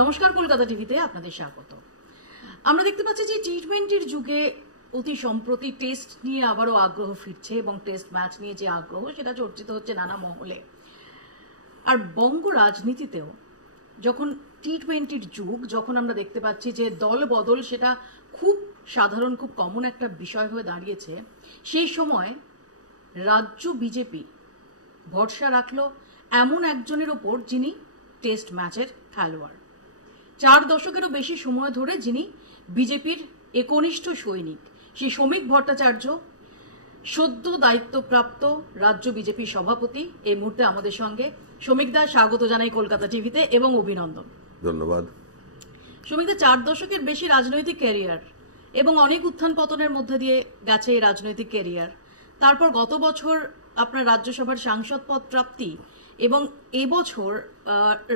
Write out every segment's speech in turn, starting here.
নমস্কার, কলকাতা টিভিতে আপনাদের স্বাগত। আমরা দেখতে পাচ্ছি যে টি-20-র যুগে অতি সম্প্রতি টেস্ট নিয়ে আবারও আগ্রহ ফিরছে এবং টেস্ট ম্যাচ নিয়ে যে আগ্রহ সেটা চর্চিত হচ্ছে নানা মহলে। আর বঙ্গ রাজনীতিতেও যখন টি-20-র যুগ, যখন আমরা দেখতে পাচ্ছি যে দল বদল সেটা খুব সাধারণ, খুব কমন একটা বিষয় হয়ে দাঁড়িয়েছে, সেই সময় রাজ্য বিজেপি ভরসা রাখলো এমন একজনের ওপর যিনি টেস্ট ম্যাচের খেলোয়াড়, 4 দশকেরও বেশি সময় ধরে যিনি বিজেপির একনিষ্ঠ সৈনিক, সেই শ্রমিক ভট্টাচার্য, সদ্য দায়িত্বপ্রাপ্ত রাজ্য বিজেপির সভাপতি, এই মুহূর্তে আমাদের সঙ্গে। শ্রমিক দা, স্বাগত জানাই কলকাতা টিভিতে এবং অভিনন্দন। ধন্যবাদ। শ্রমিক দা, 4 দশকের বেশি রাজনৈতিক ক্যারিয়ার এবং অনেক উত্থান পতনের মধ্যে দিয়ে গেছে এই রাজনৈতিক ক্যারিয়ার। তারপর গত বছর আপনার রাজ্যসভার সাংসদ পদ প্রাপ্তি এবং এবছর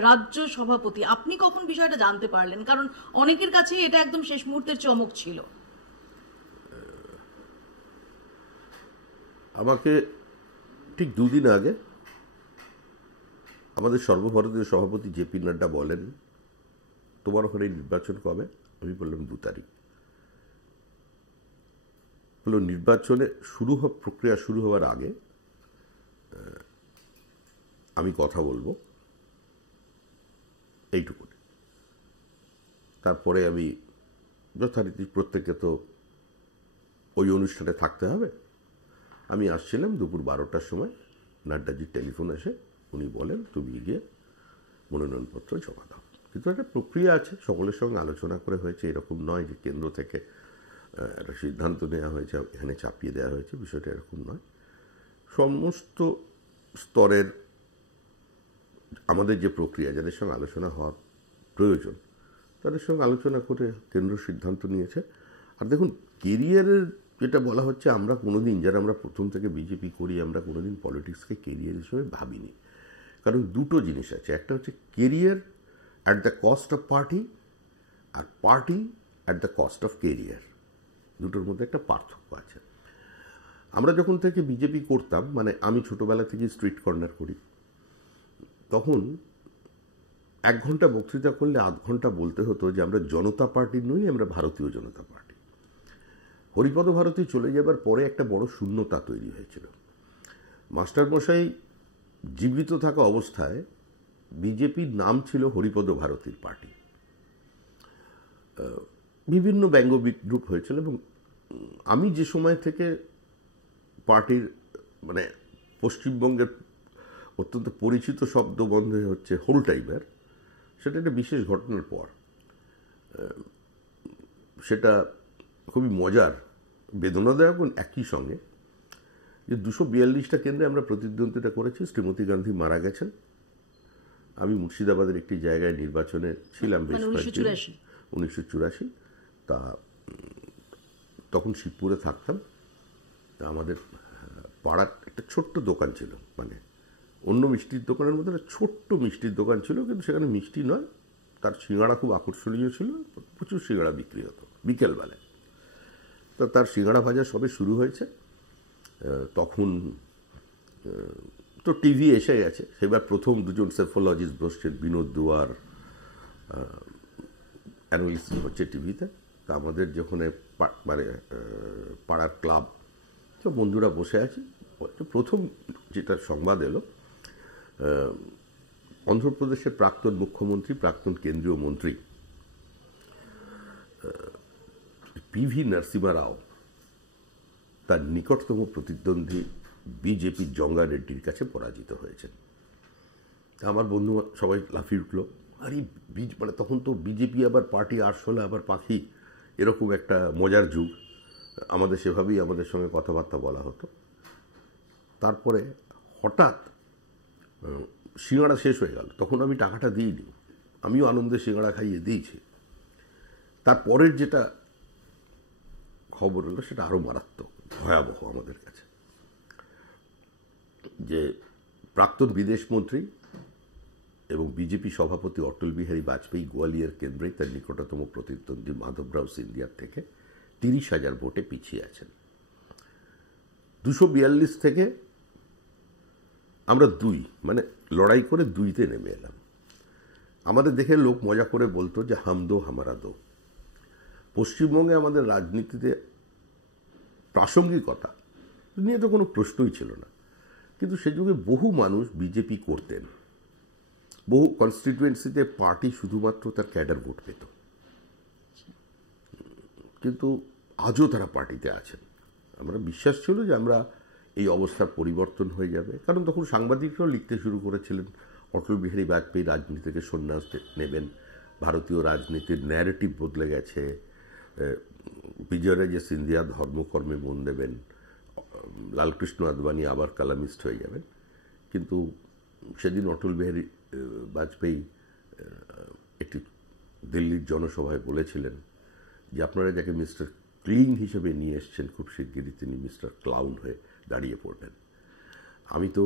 রাজ্য সভাপতি। আপনি কখন বিষয়টা জানতে পারলেন? কারণ অনেকের কাছেই এটা একদম শেষ মুহূর্তের চমক ছিল। আমাকে ঠিক 2 দিন আগে আমাদের সর্বভারতীয় সভাপতি জেপি নাড্ডা বলেন, তোমার ওখানে নির্বাচন কবে? আমি বললাম 2 তারিখ। বলল নির্বাচনে প্রক্রিয়া শুরু হওয়ার আগে আমি কথা বলবো, এইটুকু। তারপরে আমি যথারীতি, প্রত্যেকে তো ওই অনুষ্ঠানে থাকতে হবে, আমি আসছিলাম দুপুর 12টার সময়। নাড্ডাজির টেলিফোন আসে, উনি বলেন তুমি গিয়ে মনোনয়নপত্র জমা দাও। কিন্তু একটা প্রক্রিয়া আছে, সকলের সঙ্গে আলোচনা করে হয়েছে, এরকম নয় যে কেন্দ্র থেকে একটা সিদ্ধান্ত নেওয়া হয়েছে, এখানে চাপিয়ে দেওয়া হয়েছে, বিষয়টা এরকম নয়। সমস্ত স্তরের আমাদের যে প্রক্রিয়া, যাদের সঙ্গে আলোচনা হওয়ার প্রয়োজন, তাদের সঙ্গে আলোচনা করে কেন্দ্র সিদ্ধান্ত নিয়েছে। আর দেখুন, কেরিয়ারের যেটা বলা হচ্ছে, আমরা কোনোদিন, যারা আমরা প্রথম থেকে বিজেপি করি, আমরা কোনোদিন পলিটিক্সকে কেরিয়ার হিসেবে ভাবিনি। কারণ দুটো জিনিস আছে, একটা হচ্ছে career at the cost of party, আর party at the cost of career. দুটোর মধ্যে একটা পার্থক্য আছে। আমরা যখন থেকে বিজেপি করতাম, মানে আমি ছোটবেলা থেকে স্ট্রিট কর্নার করি, তখন 1 ঘন্টা বক্তৃতা করলে 8 ঘন্টা বলতে হতো যে আমরা জনতা পার্টি নই, আমরা ভারতীয় জনতা পার্টি। হরিপদ ভারতী চলে যাবার পরে একটা বড় শূন্যতা তৈরি হয়েছিল। মাস্টারমশাই জীবিত থাকা অবস্থায় বিজেপির নাম ছিল হরিপদ ভারতীর পার্টি। বিভিন্ন ব্যঙ্গ বিদ্রূপ হয়েছিল এবং আমি যে সময় থেকে পার্টির, মানে পশ্চিমবঙ্গের অত্যন্ত পরিচিত শব্দ বন্ধ হচ্ছে হোল টাইমার, সেটা একটা বিশেষ ঘটনার পর। সেটা খুবই মজার, বেদনাদায়ক একই সঙ্গে, যে 242টা কেন্দ্রে আমরা প্রতিদ্বন্দ্বিতা করেছি। শ্রীমতী গান্ধী মারা গেছেন। আমি মুর্শিদাবাদের একটি জায়গায় নির্বাচনে ছিলাম বেশ কয়েকদিন, 1984। তা তখন শিবপুরে থাকতাম। তা আমাদের পাড়ার একটা ছোট্ট দোকান ছিল, মানে অন্য মিষ্টির দোকানের মধ্যে একটা ছোট্ট মিষ্টির দোকান ছিল, কিন্তু সেখানে মিষ্টি নয়, তার সিঙ্গাড়া খুব আকর্ষণীয় ছিল, প্রচুর সিঙ্গাড়া বিক্রি হতো বিকেলবেলায়। তা তার সিঙ্গাড়া ভাজা সবে শুরু হয়েছে, তখন তো টিভি এসে গেছে। সেবার প্রথম 2জন সেফোলজিস্ট বসছেন, বিনোদ দুয়ার অ্যানালিস্ট হচ্ছে টিভিতে। তা আমাদের যেখানে মানে পাড়ার ক্লাব, তো বন্ধুরা বসে আছি। প্রথম যেটা সংবাদ এলো, অন্ধ্রপ্রদেশের প্রাক্তন মুখ্যমন্ত্রী, প্রাক্তন কেন্দ্রীয় মন্ত্রী পিভি নরসিমা রাও তার নিকটতম প্রতিদ্বন্দ্বী বিজেপির জঙ্গা রেড্ডির কাছে পরাজিত হয়েছেন। আমার বন্ধু সবাই লাফিয়ে উঠল, আরে মানে তখন তো বিজেপি আবার পার্টি আরশোলা আবার পাখি, এরকম একটা মজার যুগ। আমাদের সেভাবেই আমাদের সঙ্গে কথাবার্তা বলা হতো। তারপরে হঠাৎ সিঙ্গাড়া শেষ হয়ে গেল। তখন আমি টাকাটা দিইনি, আমিও আনন্দে সিঙ্গাড়া খাইয়ে দিয়েছি। তারপরের যেটা খবর হলো সেটা আরও মারাত্মক, ভয়াবহ আমাদের কাছে, যে প্রাক্তন বিদেশমন্ত্রী এবং বিজেপি সভাপতি অটল বিহারী বাজপেয়ী গোয়ালিয়র কেন্দ্রে তার নিকটতম প্রতিদ্বন্দ্বী মাধবরাও সিন্ধিয়ার থেকে 30,000 ভোটে পিছিয়ে আছেন। 242 থেকে আমরা 2, মানে লড়াই করে 2তে নেমে এলাম। আমাদের দেখে লোক মজা করে বলতো যে হাম দো হামারা দো। পশ্চিমবঙ্গে আমাদের রাজনীতিতে প্রাসঙ্গিকতা নিয়ে তো কোনো প্রশ্নই ছিল না, কিন্তু সে যুগে বহু মানুষ বিজেপি করতেন, বহু কনস্টিটুয়েন্সিতে পার্টি শুধুমাত্র তার ক্যাডার ভোট পেত, কিন্তু আজও তারা পার্টিতে আছেন। আমরা বিশ্বাস ছিল যে আমরা এই অবস্থার পরিবর্তন হয়ে যাবে, কারণ তখন সাংবাদিকরাও লিখতে শুরু করেছিলেন অটল বিহারী বাজপেয়ী রাজনীতি থেকে সন্ন্যাস নেবেন, ভারতীয় রাজনীতির ন্যারেটিভ বদলে গেছে, বিজয়রাজে সিন্ধিয়া ধর্মকর্মে মন দেবেন, লালকৃষ্ণ আদবানি আবার কালামিস্ট হয়ে যাবেন। কিন্তু সেদিন অটল বিহারী বাজপেয়ী একটি দিল্লির জনসভায় বলেছিলেন যে আপনারা যাকে মিস্টার ক্লিন হিসেবে নিয়ে এসছেন, খুব শিগগিরই তিনি মিস্টার ক্লাউন হয়ে দাঁড়িয়ে পড়বেন। আমি তো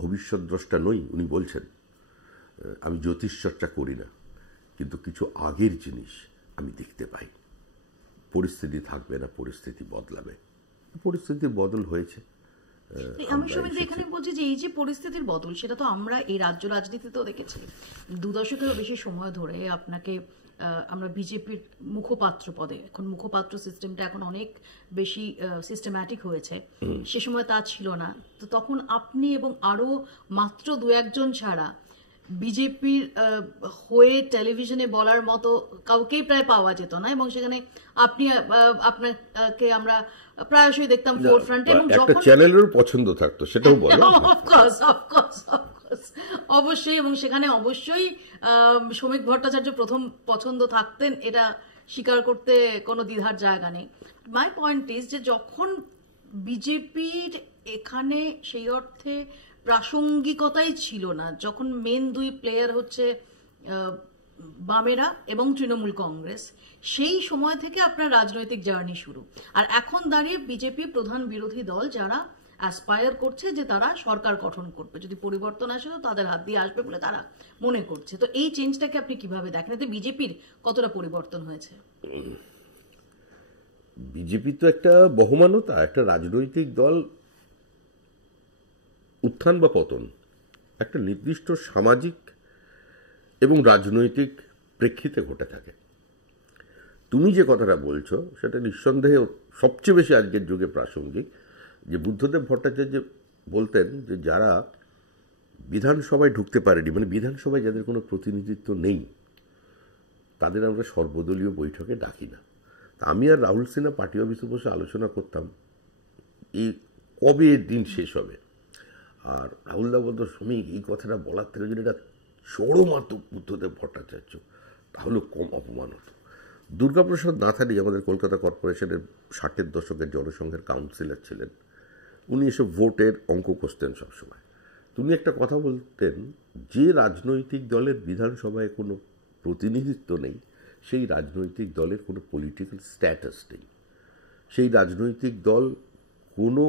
ভবিষ্যৎ দ্রষ্টা নই, উনি বলছেন, আমি জ্যোতিষ চর্চা করি না, কিন্তু কিছু আগের জিনিস আমি দেখতে পাই। পরিস্থিতি থাকবে না, পরিস্থিতি বদলাবে, পরিস্থিতির বদল হয়েছে। আমি সুমিত্রা এখানে বলছি যে এই যে পরিস্থিতির বদল, সেটা তো আমরা এই রাজ্য রাজনীতিতেও দেখেছি। 2 দশকেরও বেশি সময় ধরে আপনাকে আমরা বিজেপির মুখপাত্র পদে, এখন মুখপাত্র সিস্টেমটা এখন অনেক বেশি সিস্টেম্যাটিক হয়েছে, সে সময় তা ছিল না। তো তখন আপনি এবং আরো মাত্র 2-1 জন ছাড়া বিজেপির হয়ে টেলিভিশনে বলার মতো কাউকেই প্রায় পাওয়া যেত না, এবং সেখানে আপনি আপনাকে আমরা প্রায়শই দেখতাম ফোর ফ্রন্টে, এবং একটা চ্যানেলের পছন্দ থাকতো, সেটাও বলে অফকোর্স অবশ্যই, এবং সেখানে অবশ্যই শ্রমিক ভট্টাচার্য প্রথম পছন্দ থাকতেন, এটা স্বীকার করতে কোনো দ্বিধার জায়গা নেই। মাই পয়েন্ট ইজ যে যখন বিজেপির এখানে সেই অর্থে প্রাসঙ্গিকতাই ছিল না, যখন মেন 2 প্লেয়ার হচ্ছে বামেরা এবং তৃণমূল কংগ্রেস, সেই সময় থেকে আপনার রাজনৈতিক জার্নি শুরু। আর এখন দাঁড়িয়ে বিজেপি প্রধান বিরোধী দল, যারা অ্যাসপায়ার করছে যে তারা সরকার গঠন করবে, যদি পরিবর্তন আসে তো তাদের হাত দিয়ে আসবে বলে তারা মনে করছে। তো এই চেঞ্জটাকে আপনি কিভাবে দেখেন? এতে বিজেপির কতটা পরিবর্তন হয়েছে? বিজেপি তো একটা বহমানতা, একটা রাজনৈতিক দল উত্থান বা পতন একটা নির্দিষ্ট সামাজিক এবং রাজনৈতিক প্রেক্ষিতে ঘটে থাকে। তুমি যে কথাটা বলছো সেটা নিঃসন্দেহে সবচেয়ে বেশি আজকের যুগে প্রাসঙ্গিক। যে বুদ্ধদেব ভট্টাচার্য বলতেন যে যারা বিধানসভায় ঢুকতে পারেনি, মানে বিধানসভায় যাদের কোনো প্রতিনিধিত্ব নেই, তাদের আমরা সর্বদলীয় বৈঠকে ডাকি না। আমি আর রাহুল সিনহা পার্টি অফিসে বসে আলোচনা করতাম এই কবে এর দিন শেষ হবে, আর রাহুলদা বলতো শ্রমিক এই কথাটা বলার থেকে যদি এটা চরম মাত্র বুদ্ধদেব ভট্টাচার্য, তাহলে কম অপমান হতো। দুর্গাপ্রসাদ নাথারি আমাদের কলকাতা কর্পোরেশনের 60-এর দশকের জনসংঘের কাউন্সিলর ছিলেন, উনি এসব ভোটের অঙ্ক কষতেন সবসময়। তুমি একটা কথা বলতেন, যে রাজনৈতিক দলের বিধানসভায় কোনো প্রতিনিধিত্ব নেই, সেই রাজনৈতিক দলের কোনো পলিটিক্যাল স্ট্যাটাস নেই, সেই রাজনৈতিক দল কোনো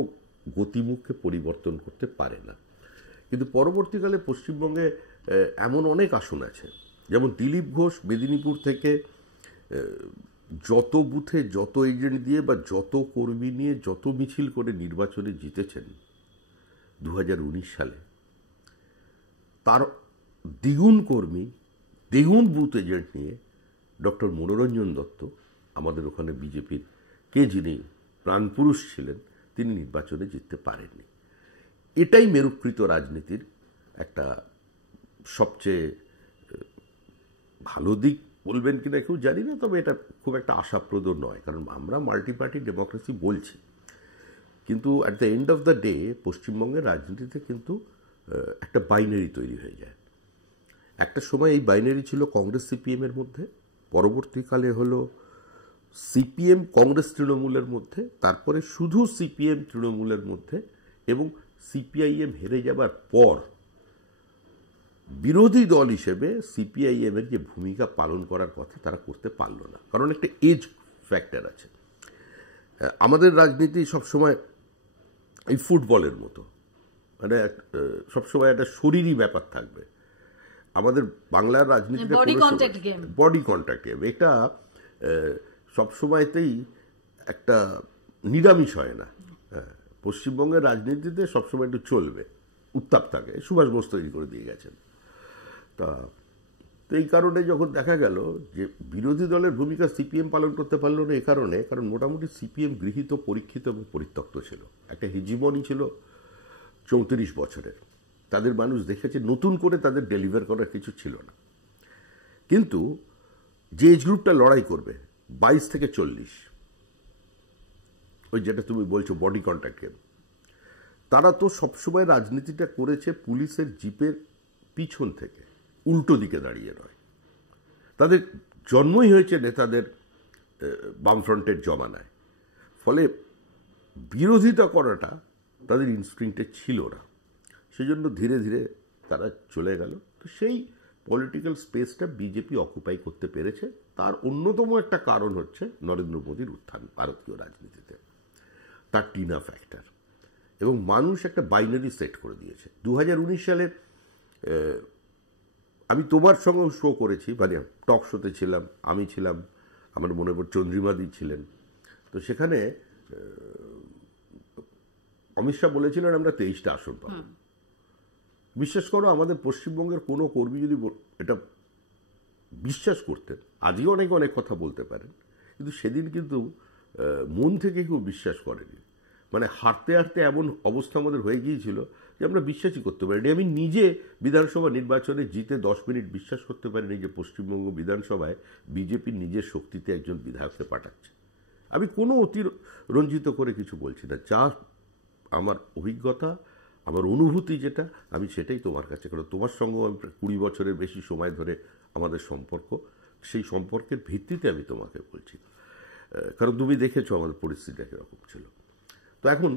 গতিমুখকে পরিবর্তন করতে পারে না। কিন্তু পরবর্তীকালে পশ্চিমবঙ্গে এমন অনেক আসন আছে, যেমন দিলীপ ঘোষ মেদিনীপুর থেকে যত বুথে যত এজেন্ট দিয়ে বা যত কর্মী নিয়ে যত মিছিল করে নির্বাচনে জিতেছেন 2019 সালে, তার দ্বিগুণ কর্মী, দ্বিগুণ বুথ এজেন্ট নিয়ে ডক্টর মনোরঞ্জন দত্ত আমাদের ওখানে বিজেপির যিনি প্রাণপুরুষ ছিলেন, তিনি নির্বাচনে জিততে পারেননি। এটাই মেরুকৃত রাজনীতির একটা সবচেয়ে ভালো দিক বলবেন কিনা কেউ জানি না, তবে এটা খুব একটা আশাপ্রদ নয়, কারণ আমরা মাল্টি পার্টি ডেমোক্রেসি বলছি, কিন্তু at the end of the day পশ্চিমবঙ্গের রাজনীতিতে কিন্তু একটা বাইনারি তৈরি হয়ে যায়। একটা সময় এই বাইনারি ছিল কংগ্রেস সিপিএমের মধ্যে, পরবর্তীকালে হলো সিপিএম কংগ্রেস তৃণমূলের মধ্যে, তারপরে শুধু সিপিএম তৃণমূলের মধ্যে, এবং সিপিআইএম হেরে যাবার পর বিরোধী দল হিসেবে সিপিআইএমের যে ভূমিকা পালন করার কথা তারা করতে পারল না, কারণ একটা এজ ফ্যাক্টর আছে। আমাদের রাজনীতি সবসময় এই ফুটবলের মতো, মানে সবসময় একটা শরীরী ব্যাপার থাকবে। আমাদের বাংলার রাজনীতিতে বডি কন্ট্যাক্ট গেম, এটা সবসময়তেই একটা নিরামিষ হয় না। পশ্চিমবঙ্গের রাজনীতিতে সবসময় একটু চলবে, উত্তাপ থাকে, সুভাষ বোস তৈরি করে দিয়ে গেছেন। তা তো এই কারণে যখন দেখা গেল যে বিরোধী দলের ভূমিকা সিপিএম পালন করতে পারল না, এই কারণে কারণ মোটামুটি সিপিএম গৃহীত, পরীক্ষিত এবং পরিত্যক্ত ছিল, একটা হেজিমনি ছিল 34 বছরের। তাদের মানুষ দেখেছে, নতুন করে তাদের ডেলিভার করার কিছু ছিল না। কিন্তু যে এজ গ্রুপটা লড়াই করবে 22 থেকে 40, ওই যেটা তুমি বলছো বডি কন্ট্যাক্ট গেম, তারা তো সবসময় রাজনীতিটা করেছে পুলিশের জিপের পিছন থেকে, উল্টো দিকে দাঁড়িয়ে নয়। তাদের জন্মই হয়েছে নেতাদের বামফ্রন্টের জমানায়, ফলে বিরোধিতা করাটা তাদের ইনস্টিংক্টে ছিল না। সেজন্য ধীরে ধীরে তারা চলে গেল। তো সেই পলিটিক্যাল স্পেসটা বিজেপি অকুপাই করতে পেরেছে। তার অন্যতম একটা কারণ হচ্ছে নরেন্দ্র মোদীর উত্থান ভারতীয় রাজনীতিতে, তার টিনা ফ্যাক্টর। এবং মানুষ একটা বাইনারি সেট করে দিয়েছে। 2019 সালে আমি তোমার সঙ্গেও শো করেছি, মানে টক শোতে ছিলাম, আমি ছিলাম, আমার মনে পড়ে চন্দ্রিমাদি ছিলেন। তো সেখানে অমিত শাহ বলেছিলেন আমরা 23টা আসন পাবো। বিশ্বাস করো, আমাদের পশ্চিমবঙ্গের কোনো কর্মী যদি এটা বিশ্বাস করতেন, আজকে অনেক অনেক কথা বলতে পারেন, কিন্তু সেদিন কিন্তু মন থেকে কেউ বিশ্বাস করেনি। মানে হারতে হারতে এমন অবস্থা আমাদের হয়ে গিয়েছিল যে আমরা বিশ্বাসই করতে পারিনি। আমি নিজে বিধানসভা নির্বাচনে জিতে 10 মিনিট বিশ্বাস করতে পারিনি যে পশ্চিমবঙ্গ বিধানসভায় বিজেপি নিজের শক্তিতে একজন বিধায়ককে পাঠাচ্ছে। আমি কোনো অতিরঞ্জিত করে কিছু বলছি না, যা আমার অভিজ্ঞতা, আমার অনুভূতি যেটা, আমি সেটাই তোমার কাছে, কারণ তোমার সঙ্গে আমি 20 বছরের বেশি সময় ধরে আমাদের সম্পর্ক, সেই সম্পর্কের ভিত্তিতে আমি তোমাকে বলছি, কারণ তুমি দেখেছো আমাদের পরিস্থিতি একরকম ছিল। তো এখন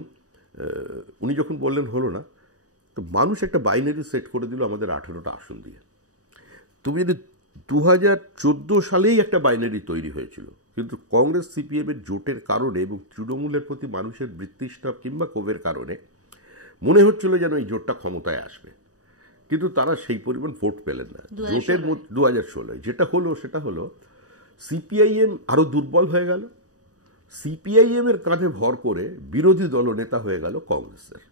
উনি যখন বললেন হলো না, তো মানুষ একটা বাইনারি সেট করে দিল আমাদের 18টা আসন দিয়ে। তুমি যদি 2014 সালেই একটা বাইনারি তৈরি হয়েছিল, কিন্তু কংগ্রেস সিপিএমের জোটের কারণে এবং তৃণমূলের প্রতি মানুষের বিতৃষ্ণা কিংবা ক্ষোভের কারণে মনে হচ্ছিল যেন এই জোটটা ক্ষমতায় আসবে, কিন্তু তারা সেই পরিমাণ ভোট পেলেন না। জোটের 2016 যেটা হলো সেটা হলো সিপিআইএম আরো দুর্বল হয়ে গেল। সিপিআইএম এর কাঁধে ভর করে বিরোধী দলনেতা হয়ে গেল কংগ্রেসের।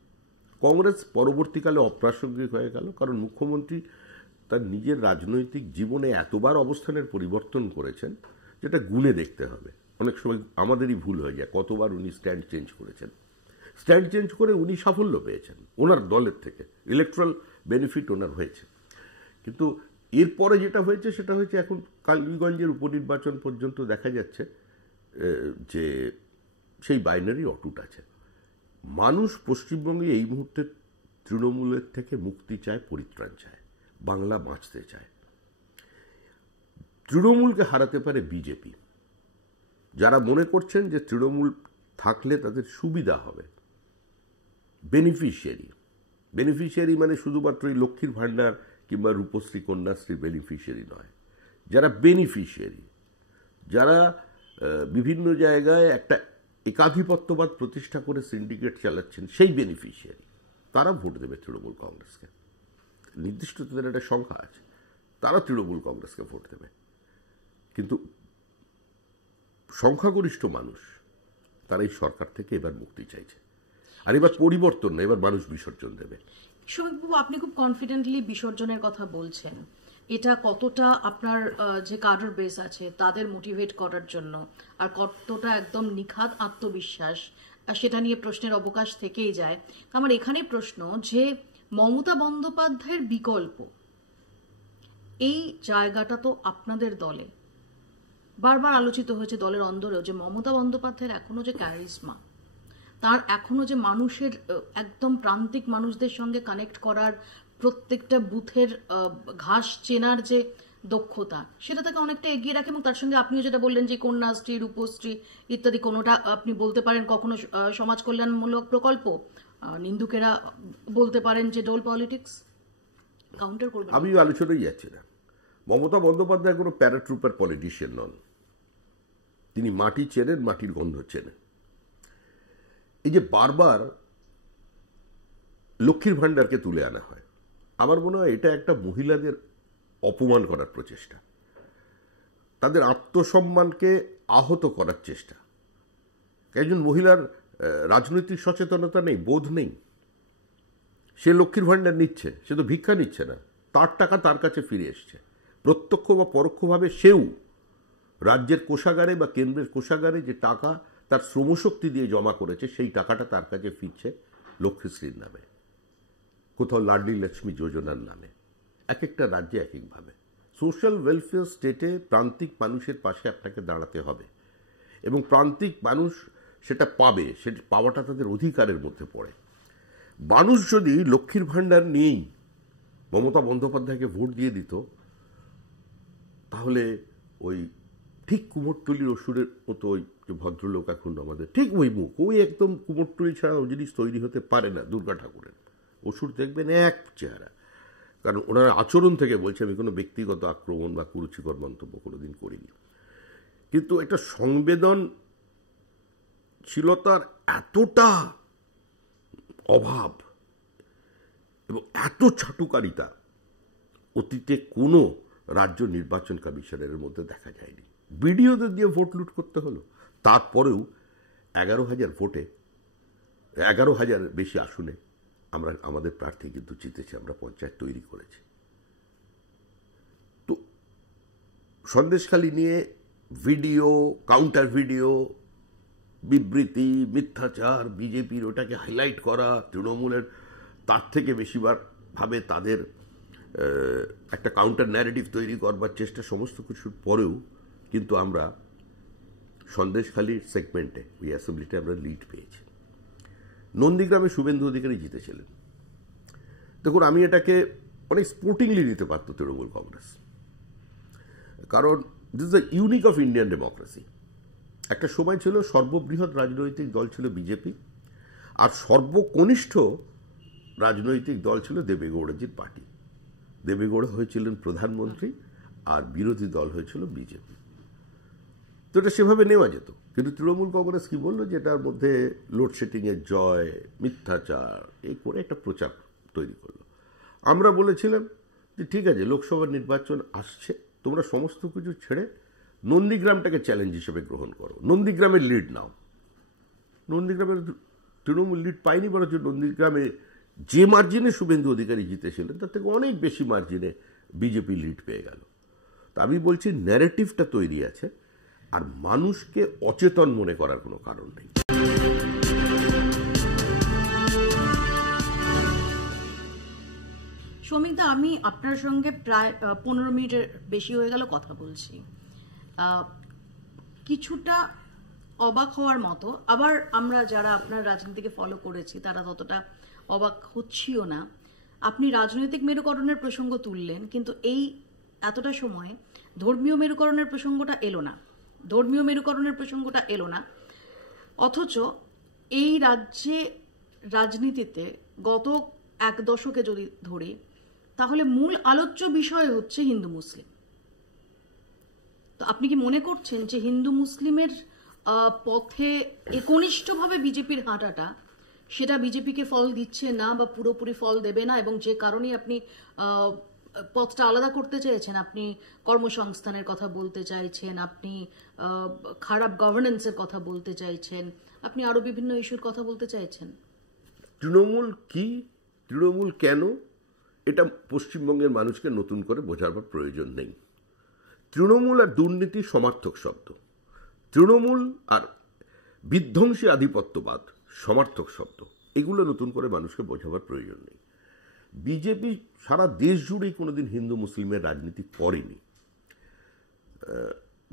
কংগ্রেস পরবর্তীকালে অপ্রাসঙ্গিক হয়ে গেল, কারণ মুখ্যমন্ত্রী তার নিজের রাজনৈতিক জীবনে এতবার অবস্থানের পরিবর্তন করেছেন যেটা গুণে দেখতে হবে। অনেক সময় আমাদেরই ভুল হয়ে যায়, কতবার উনি স্ট্যান্ড চেঞ্জ করেছেন। স্ট্যান্ড চেঞ্জ করে উনি সাফল্য পেয়েছেন ওনার দলের থেকে, ইলেকট্রাল বেনিফিট ওনার হয়েছে। কিন্তু এরপরে যেটা হয়েছে সেটা হয়েছে এখন কালীগঞ্জের উপনির্বাচন পর্যন্ত দেখা যাচ্ছে যে সেই বাইনারি অটুট আছে। মানুষ পশ্চিমবঙ্গে এই মুহূর্তে তৃণমূলের থেকে মুক্তি চায়, পরিত্রাণ চায়, বাংলা বাঁচতে চায়। তৃণমূলকে হারাতে পারে বিজেপি। যারা মনে করছেন যে তৃণমূল থাকলে তাদের সুবিধা হবে, বেনিফিশিয়ারি মানে শুধুমাত্র এই লক্ষ্মীর ভাণ্ডার কিংবা রূপশ্রী কন্যাশ্রীর বেনিফিশিয়ারি নয়, যারা বেনিফিশিয়ারি, যারা বিভিন্ন জায়গায় একটা একাধিপত্যবাদ প্রতিষ্ঠা করে সিন্ডিকেট চালাচ্ছেন, সেই বেনিফিশিয়ারি, তারা ভোট দেবে তৃণমূল কংগ্রেসকে। নির্দিষ্ট তাদের একটা সংখ্যা আছে, তারা তৃণমূল কংগ্রেসকে ভোট দেবে। কিন্তু সংখ্যাগরিষ্ঠ মানুষ তারা এই সরকার থেকে এবার মুক্তি চাইছে, আর এবার পরিবর্তন না, এবার মানুষ বিসর্জন দেবে। সৌমিকবাবু, আপনি খুব কনফিডেন্টলি বিসর্জনের কথা বলছেন। এটা কতটা আপনার যে কাডার বেস আছে তাদের মোটিভেট করার জন্য, আর কতটা একদম নিখাত আত্মবিশ্বাস, সেটা নিয়ে প্রশ্নের অবকাশ থেকেই যায়। আমার এখানে প্রশ্ন যে মমতা বন্দ্যোপাধ্যায়ের বিকল্প এই জায়গাটা তো আপনাদের দলে বারবার আলোচিত হয়েছে, দলের অন্দরেও, যে মমতা বন্দ্যোপাধ্যায়ের এখনো যে ক্যারিজমা, তার এখনো যে মানুষের একদম প্রান্তিক মানুষদের সঙ্গে কানেক্ট করার, প্রত্যেকটা বুথের ঘাস চেনার যে দক্ষতা, সেটা তাকে অনেকটা এগিয়ে রাখে। এবং তার সঙ্গে আপনিও যেটা বললেন যে কন্যাশ্রী, রূপশ্রী ইত্যাদি, কোনোটা আপনি বলতে পারেন কখনো সমাজ কল্যাণমূলক প্রকল্প, নিন্দুকেরা বলতে পারেন যে ডোল পলিটিক্স। কাউন্টার করবেন? আমি আলোচনায় যাচ্ছি না। মমতা বন্দ্যোপাধ্যায় কোনো প্যারাট্রুপার পলিটিশিয়ান নন, তিনি মাটি চেনেন, মাটির গন্ধ চেনেন। এই যে বারবার লক্ষ্মীর ভাণ্ডারকে তুলে আনা হয়, আমার মনে হয় এটা একটা মহিলাদের অপমান করার প্রচেষ্টা, তাদের আত্মসম্মানকে আহত করার চেষ্টা। একজন মহিলার রাজনৈতিক সচেতনতা নেই, বোধ নেই। সে লক্ষ্মীর ভাণ্ডার নিচ্ছে, সে তো ভিক্ষা নিচ্ছে না, তার টাকা তার কাছে ফিরে এসছে। প্রত্যক্ষ বা পরোক্ষভাবে সেও রাজ্যের কোষাগারে বা কেন্দ্রের কোষাগারে যে টাকা তার শ্রমশক্তি দিয়ে জমা করেছে সেই টাকাটা তার কাছে ফিরছে লক্ষ্মীশ্রীর নামে, কোথাও লাডলি লক্ষ্মী যোজনার নামে। এক একটা রাজ্যে এক একভাবে সোশ্যাল ওয়েলফেয়ার স্টেটে প্রান্তিক মানুষের পাশে আপনাকে দাঁড়াতে হবে এবং প্রান্তিক মানুষ সেটা পাবে, সেটা পাওয়াটা তাদের অধিকারের মধ্যে পড়ে। মানুষ যদি লক্ষ্মীর ভাণ্ডার নিয়েই মমতা বন্দ্যোপাধ্যায়কে ভোট দিয়ে দিত, তাহলে ওই ঠিক কুমোরটুলির অসুরের মতো ওই যে ভদ্রলোক এখন আমাদের ঠিক ওই মুখ, ওই একদম কুমোরটুলি ছাড়া ওই জিনিস তৈরি হতে পারে না। দুর্গা ঠাকুরের অসুর দেখবেন এক চেহারা, কারণ ওনার আচরণ থেকে বলছে, আমি কোনো ব্যক্তিগত আক্রমণ বা কুরুচিকর মন্তব্য কোনোদিন করিনি, কিন্তু একটা সংবেদনশীলতার এতটা অভাব এবং এত ছাটুকারিতা অতীতে কোনো রাজ্য নির্বাচন কমিশনের মধ্যে দেখা যায়নি। বিডিওদের দিয়ে ভোট লুট করতে হলো, তারপরেও 11,000 ভোটে 11,000 বেশি আসনে আমরা আমাদের প্রার্থী কিন্তু জিতেছে, আমরা পঞ্চায়েত তৈরি করেছি। তো সন্দেশখালী নিয়ে ভিডিও, কাউন্টার ভিডিও, বিবৃতি, মিথ্যাচার, বিজেপির ওটাকে হাইলাইট করা, তৃণমূলের তার থেকে বেশিবার ভাবে তাদের একটা কাউন্টার ন্যারেটিভ তৈরি করবার চেষ্টা, সমস্ত কিছুর পরেও কিন্তু আমরা সন্দেশখালীর সেগমেন্টে ওই অ্যাসেম্বলিতে আমরা লিড পেয়েছি। নন্দীগ্রামে শুভেন্দু অধিকারী জিতেছিলেন। দেখুন, আমি এটাকে অনেক স্পোর্টিংলি নিতে পারত তৃণমূল কংগ্রেস, কারণ this is the unique of Indian democracy. একটা সময় ছিল সর্ববৃহৎ রাজনৈতিক দল ছিল বিজেপি, আর সর্বকনিষ্ঠ রাজনৈতিক দল ছিল দেবেগৌড়াজির পার্টি। দেবেগৌড়া হয়েছিলেন প্রধানমন্ত্রী আর বিরোধী দল হয়েছিল বিজেপি। তো এটা সেভাবে নেওয়া যেত, কিন্তু তৃণমূল কংগ্রেস কি বললো যে এটার মধ্যে লোডশেডিংয়ের জয়, মিথ্যাচার এই করে একটা প্রচার তৈরি করলো। আমরা বলেছিলাম যে ঠিক আছে, লোকসভা নির্বাচন আসছে, তোমরা সমস্ত কিছু ছেড়ে নন্দীগ্রামটাকে চ্যালেঞ্জ হিসেবে গ্রহণ করো, নন্দীগ্রামের লিড নাও। নন্দীগ্রামের তৃণমূল লিড পায়নি, বরঞ্চ নন্দীগ্রামে যে মার্জিনে শুভেন্দু অধিকারী জিতেছিলেন তার থেকে অনেক বেশি মার্জিনে বিজেপি লিড পেয়ে গেল। তা আমি বলছি ন্যারেটিভটা তৈরি আছে, আর মানুষকে অচেতন মনে করার কোনো কারণ নেই। সৌমিকদা, আমি আপনার সঙ্গে প্রায় 15 মিনিটের বেশি হয়ে গেল কথা বলছি। কিছুটা অবাক হওয়ার মতো, আবার আমরা যারা আপনার রাজনীতিকে ফলো করেছি তারা ততটা অবাক হচ্ছিও না। আপনি রাজনৈতিক মেরুকরণের প্রসঙ্গ তুললেন, কিন্তু এই এতটা সময়ে ধর্মীয় মেরুকরণের প্রসঙ্গটা এলো না। অথচ এই রাজ্যে রাজনীতিতে গত 1 দশকে যদি ধরি, তাহলে মূল আলোচ্য বিষয় হচ্ছে হিন্দু মুসলিম। তো আপনি কি মনে করছেন যে হিন্দু মুসলিমের পথে একনিষ্ঠভাবে বিজেপির হাঁটাটা, সেটা বিজেপিকে ফল দিচ্ছে না বা পুরোপুরি ফল দেবে না, এবং যে কারণেই আপনি পথটা আলাদা করতে চেয়েছেন? আপনি কর্মসংস্থানের কথা বলতে চাইছেন, আপনি খারাপ গভর্নেন্সের কথা বলতে চাইছেন, আপনি আরো বিভিন্ন ইস্যুর কথা বলতে চাইছেন। তৃণমূল কি, তৃণমূল কেন, এটা পশ্চিমবঙ্গের মানুষকে নতুন করে বোঝাবার প্রয়োজন নেই। তৃণমূল আর দুর্নীতি সমার্থক শব্দ, তৃণমূল আর বিধ্বংসী আধিপত্যবাদ সমার্থক শব্দ, এগুলো নতুন করে মানুষকে বোঝাবার প্রয়োজন নেই। বিজেপি সারা দেশ জুড়েই কোনোদিন হিন্দু মুসলিমের রাজনীতি করেনি।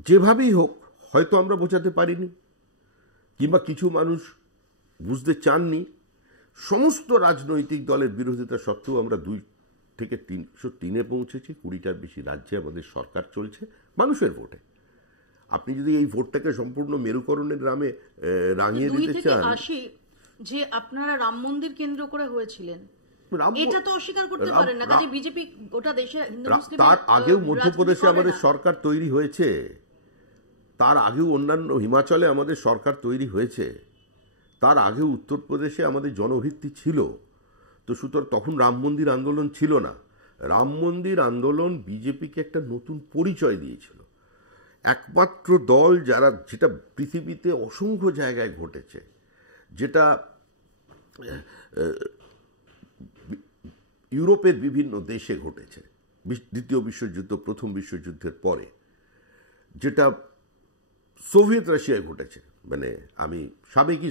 যেভাবেই হোক, হয়তো আমরা বোঝাতে পারিনি, কিংবা কিছু মানুষ বুঝতে চাননি। সমস্ত রাজনৈতিক দলের বিরোধিতা সত্ত্বেও আমরা 2 থেকে 303-এ পৌঁছেছি। 20টার বেশি রাজ্যে আমাদের সরকার চলছে মানুষের ভোটে। আপনি যদি এই ভোটটাকে সম্পূর্ণ মেরুকরণের নামে রাঙিয়ে দিতে চান, যে আপনারা রাম মন্দির কেন্দ্র করে হয়েছিলেন, এটা তো অস্বীকার করতে পারেন না। কাজে বিজেপি গোটা দেশে হিন্দু মুসলিম, তার আগেও মধ্যপ্রদেশে আমাদের সরকার তৈরি হয়েছে, তার আগেও অন্যান্য হিমাচলে আমাদের সরকার তৈরি হয়েছে, তার আগেও উত্তরপ্রদেশে আমাদের জনভিত্তি ছিল। তো সুতরাং তখন রাম মন্দির আন্দোলন ছিল না। রাম মন্দির আন্দোলন বিজেপিকে একটা নতুন পরিচয় দিয়েছিল। একমাত্র দল যারা, যেটা পৃথিবীতে অসংখ্য জায়গায় ঘটেছে, যেটা ইউরোপের বিভিন্ন দেশে ঘটেছে, দ্বিতীয় বিশ্বযুদ্ধ, প্রথম বিশ্বযুদ্ধের পরে, যেটা সোভিয়েত রাশিয়ায় ঘটেছে, মানে আমি সাবেকি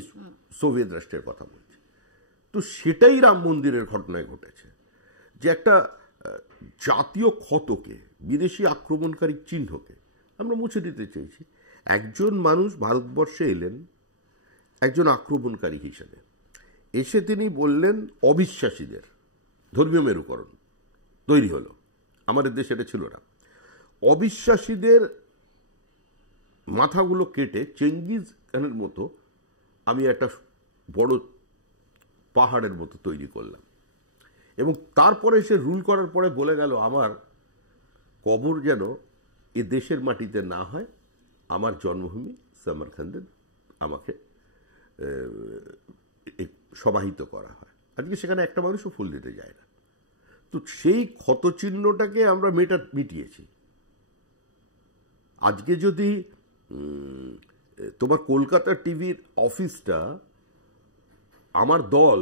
সোভিয়েত রাষ্ট্রের কথা বলছি, তো সেটাই রাম মন্দিরের ঘটনায় ঘটেছে, যে একটা জাতীয় ক্ষতকে, বিদেশি আক্রমণকারী চিহ্নকে আমরা মুছে দিতে চেয়েছি। একজন মানুষ ভারতবর্ষে এলেন একজন আক্রমণকারী হিসেবে, এসে তিনি বললেন অবিশ্বাসীদের ধর্মীয় মেরুকরণ তৈরি হলো, আমাদের দেশে এটা ছিল না, অবিশ্বাসীদের মাথাগুলো কেটে চেঙ্গিজ খানের মতো আমি একটা বড় পাহাড়ের মতো তৈরি করলাম, এবং তারপরে সে রুল করার পরে বলে গেল আমার কবর যেন এ দেশের মাটিতে না হয়, আমার জন্মভূমি সামারকান্দে আমাকে সমাহিত করা হয়। আজকে সেখানে একটা মানুষও ফুল দিতে যায় না। তো সেই ক্ষতচিহ্নটাকে আমরা মিটিয়েছি। আজকে যদি তোমার কলকাতা টিভির অফিসটা আমার দল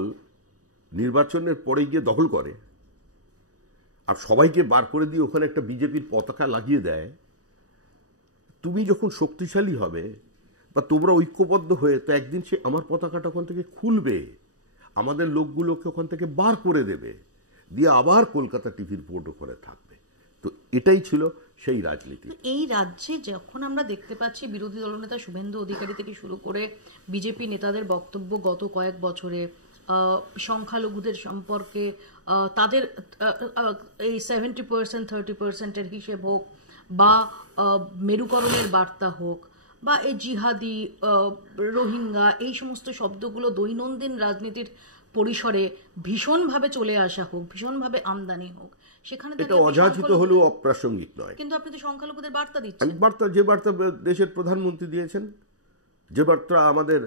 নির্বাচনের পরে গিয়ে দখল করে আর সবাইকে বার করে দিয়ে ওখানে একটা বিজেপির পতাকা লাগিয়ে দেয়, তুমি যখন শক্তিশালী হবে বা তোমরা ঐক্যবদ্ধ হয়ে, তো একদিন সে আমার পতাকাটা ওখান থেকে খুলবে, আমাদের লোকগুলোকে ওখান থেকে বার করে দেবে, দিয়ে আবার কলকাতা টিভির বোর্ড ওখানে থাকবে। তো এটাই ছিল সেই রাজনীতি। এই রাজ্যে যখন আমরা দেখতে পাচ্ছি বিরোধী দলনেতা শুভেন্দু অধিকারী থেকে শুরু করে বিজেপি নেতাদের বক্তব্য গত কয়েক বছরে সংখ্যালঘুদের সম্পর্কে, তাদের এই 70% 30%-এর হিসেব হোক, বা মেরুকরণের বার্তা হোক, বা এই জিহাদি, রোহিঙ্গা, এই সমস্ত শব্দগুলো দৈনন্দিন রাজনীতির পরিসরে ভীষণভাবে চলে আসা হোক, ভীষণভাবে আমদানি হোক, সেখানে এটা অযাচিত হলেও অপ্রাসঙ্গিক নয়। কিন্তু আপনি তো সংখ্যালঘুদের বার্তা দিচ্ছেন। যে বার্তা দেশের প্রধানমন্ত্রী দিয়েছেন, যে বার্তা আমাদের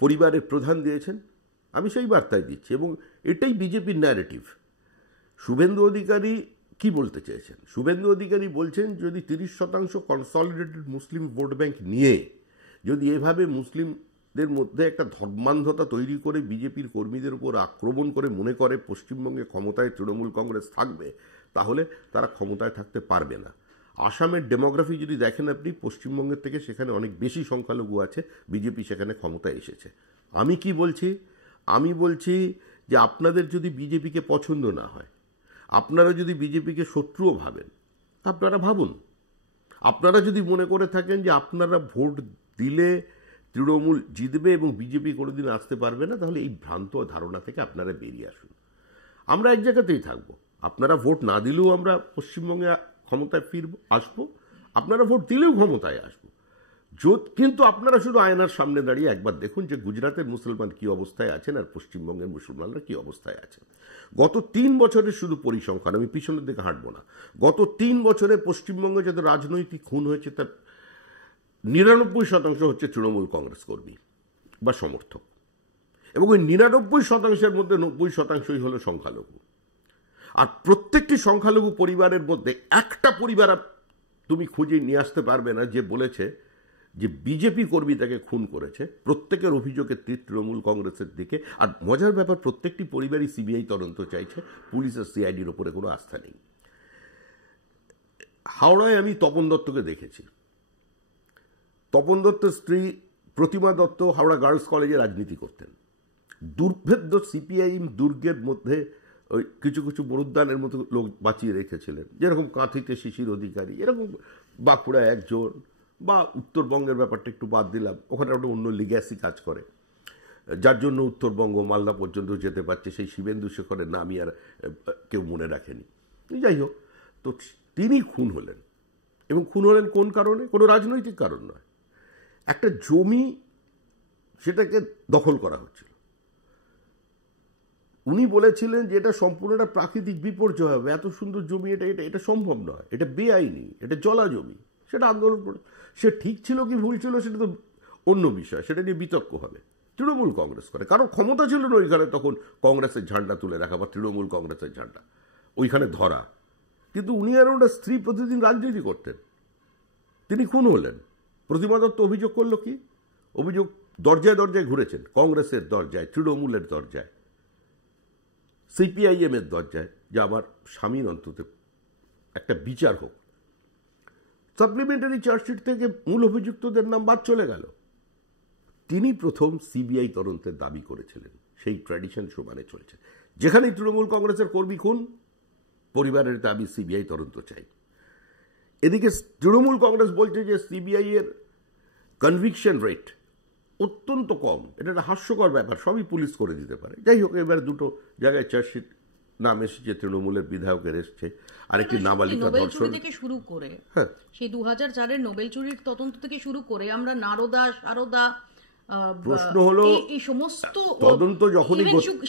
পরিবারের প্রধান দিয়েছেন, আমি সেই বার্তাই দিচ্ছি, এবং এটাই বিজেপির ন্যারেটিভ। শুভেন্দু অধিকারী কি বলতে চেয়েছেন? শুভেন্দু অধিকারী বলছেন যদি 30% কনসলিডেটেড মুসলিম ভোট ব্যাংক নিয়ে যদি এভাবে মুসলিমদের মধ্যে একটা ধর্মান্ধতা তৈরি করে বিজেপির কর্মীদের উপর আক্রমণ করে মনে করে পশ্চিমবঙ্গে ক্ষমতায় তৃণমূল কংগ্রেস থাকবে, তাহলে তারা ক্ষমতায় থাকতে পারবে না। আসামের ডেমোগ্রাফি যদি দেখেন আপনি, পশ্চিমবঙ্গের থেকে সেখানে অনেক বেশি সংখ্যালঘু আছে, বিজেপি সেখানে ক্ষমতায় এসেছে। আমি কি বলছি? আমি বলছি যে আপনাদের যদি বিজেপিকে পছন্দ না হয়, আপনারা যদি বিজেপিকে শত্রুও ভাবেন, আপনারা ভাবুন। আপনারা যদি মনে করে থাকেন যে আপনারা ভোট দিলে তৃণমূল জিতবে এবং বিজেপি কোনোদিন আসতে পারবে না, তাহলে এই ভ্রান্ত ধারণা থেকে আপনারা বেরিয়ে আসুন। আমরা এক জায়গাতেই থাকবো। আপনারা ভোট না দিলেও আমরা পশ্চিমবঙ্গে ক্ষমতায় আসবো, আপনারা ভোট দিলেও ক্ষমতায় আসবো। কিন্তু আপনারা শুধু আয়নার সামনে দাঁড়িয়ে একবার দেখুন যে গুজরাটের মুসলমান কি অবস্থায় আছেন আর পশ্চিমবঙ্গের মুসলমানরা কি অবস্থায় আছেন। গত 3 বছরের শুধু পরিসংখ্যান, আমি পিছনের দিকে হাঁটবো না, গত 3 বছরে পশ্চিমবঙ্গে যত রাজনৈতিক খুন হয়েছে তার 99% হচ্ছে তৃণমূল কংগ্রেস কর্মী বা সমর্থক, এবং ওই 99%-এর মধ্যে 90%ই হলো সংখ্যালঘু। আর প্রত্যেকটি সংখ্যালঘু পরিবারের মধ্যে একটা পরিবার তুমি খুঁজে নিয়ে আসতে পারবে না যে বলেছে যে বিজেপি কর্মী তাকে খুন করেছে। প্রত্যেকের অভিযোগের তীর তৃণমূল কংগ্রেসের দিকে। আর মজার ব্যাপার, প্রত্যেকটি পরিবারই সিবিআই তদন্ত চাইছে, পুলিশের সিআইডির ওপরে কোনো আস্থা নেই। হাওড়ায় আমি তপন দত্তকে দেখেছি। তপন দত্তের স্ত্রী প্রতিমা দত্ত হাওড়া গার্লস কলেজে রাজনীতি করতেন। দুর্ভেদ্য সিপিআইএম দুর্গের মধ্যে ওই কিছু কিছু মরুদ্যানের মতো লোক বাঁচিয়ে রেখেছিলেন, যেরকম কাঁথিতে শিশির অধিকারী, এরকম বাঁকুড়ায় একজন, বা উত্তরবঙ্গের ব্যাপারটা একটু বাদ দিলাম, ওখানে একটা অন্য লিগ্যাসি কাজ করে, যার জন্য উত্তরবঙ্গ মালদা পর্যন্ত যেতে পারছে, সেই শিবেন্দু শেখরের নামই আর কেউ মনে রাখেনি। যাই হোক, তো তিনি খুন হলেন, এবং খুন হলেন কোন কারণে? কোনো রাজনৈতিক কারণ নয়। একটা জমি, সেটাকে দখল করা হচ্ছিল। উনি বলেছিলেন যে এটা সম্পূর্ণ একটা প্রাকৃতিক বিপর্যয় হবে, এত সুন্দর জমি, এটা সম্ভব নয়, এটা বেআইনি, এটা জলা জমি। সেটা আন্দোলন করে, সে ঠিক ছিল কি ভুল ছিল সেটা তো অন্য বিষয়, সেটা নিয়ে বিতর্ক হবে। তৃণমূল কংগ্রেস করে, কারণ ক্ষমতা ছিল না ওইখানে তখন কংগ্রেসের ঝান্ডা তুলে রাখা বা তৃণমূল কংগ্রেসের ঝান্ডা ওইখানে ধরা। কিন্তু উনি আর ওনার স্ত্রী প্রতিদিন রাজনীতি করতেন, তিনি খুন হলেন। প্রতিমা দত্ত অভিযোগ করলো কি? অভিযোগ দরজায় দরজায় ঘুরেছেন, কংগ্রেসের দরজায়, তৃণমূলের দরজায়, সিপিআইএম এর দরজায়, যে আমার স্বামীর অন্তত একটা বিচার হোক। সাপ্লিমেন্টারি চার্জশিট থেকে মূল অভিযুক্তদের নাম বাদ চলে গেল। তিনি প্রথম সিবিআই তদন্তের দাবি করেছিলেন, সেই ট্র্যাডিশন সমানে চলছে। যেখানেই তৃণমূল কংগ্রেসের কর্মী খুন, পরিবারের দাবি সিবিআই তদন্ত চাই। এদিকে তৃণমূল কংগ্রেস বলছে যে সিবিআই এর কনভিকশন রেট অত্যন্ত কম, এটা একটা হাস্যকর ব্যাপার, সবই পুলিশ করে দিতে পারে। যাই হোক, এবার দুটো জায়গায় চার্জশিট নাম এসেছে, তৃণমূলের বিধায়কের এসছে, আরেকটি নাবালিকা ধর্ষণ থেকে শুরু করে, হ্যাঁ, সেই 2004-এর নোবেল চুরির তদন্ত থেকে শুরু করে আমরা নারদা, সারদা, প্রশ্ন হলো এই সমস্ত তদন্ত যখনই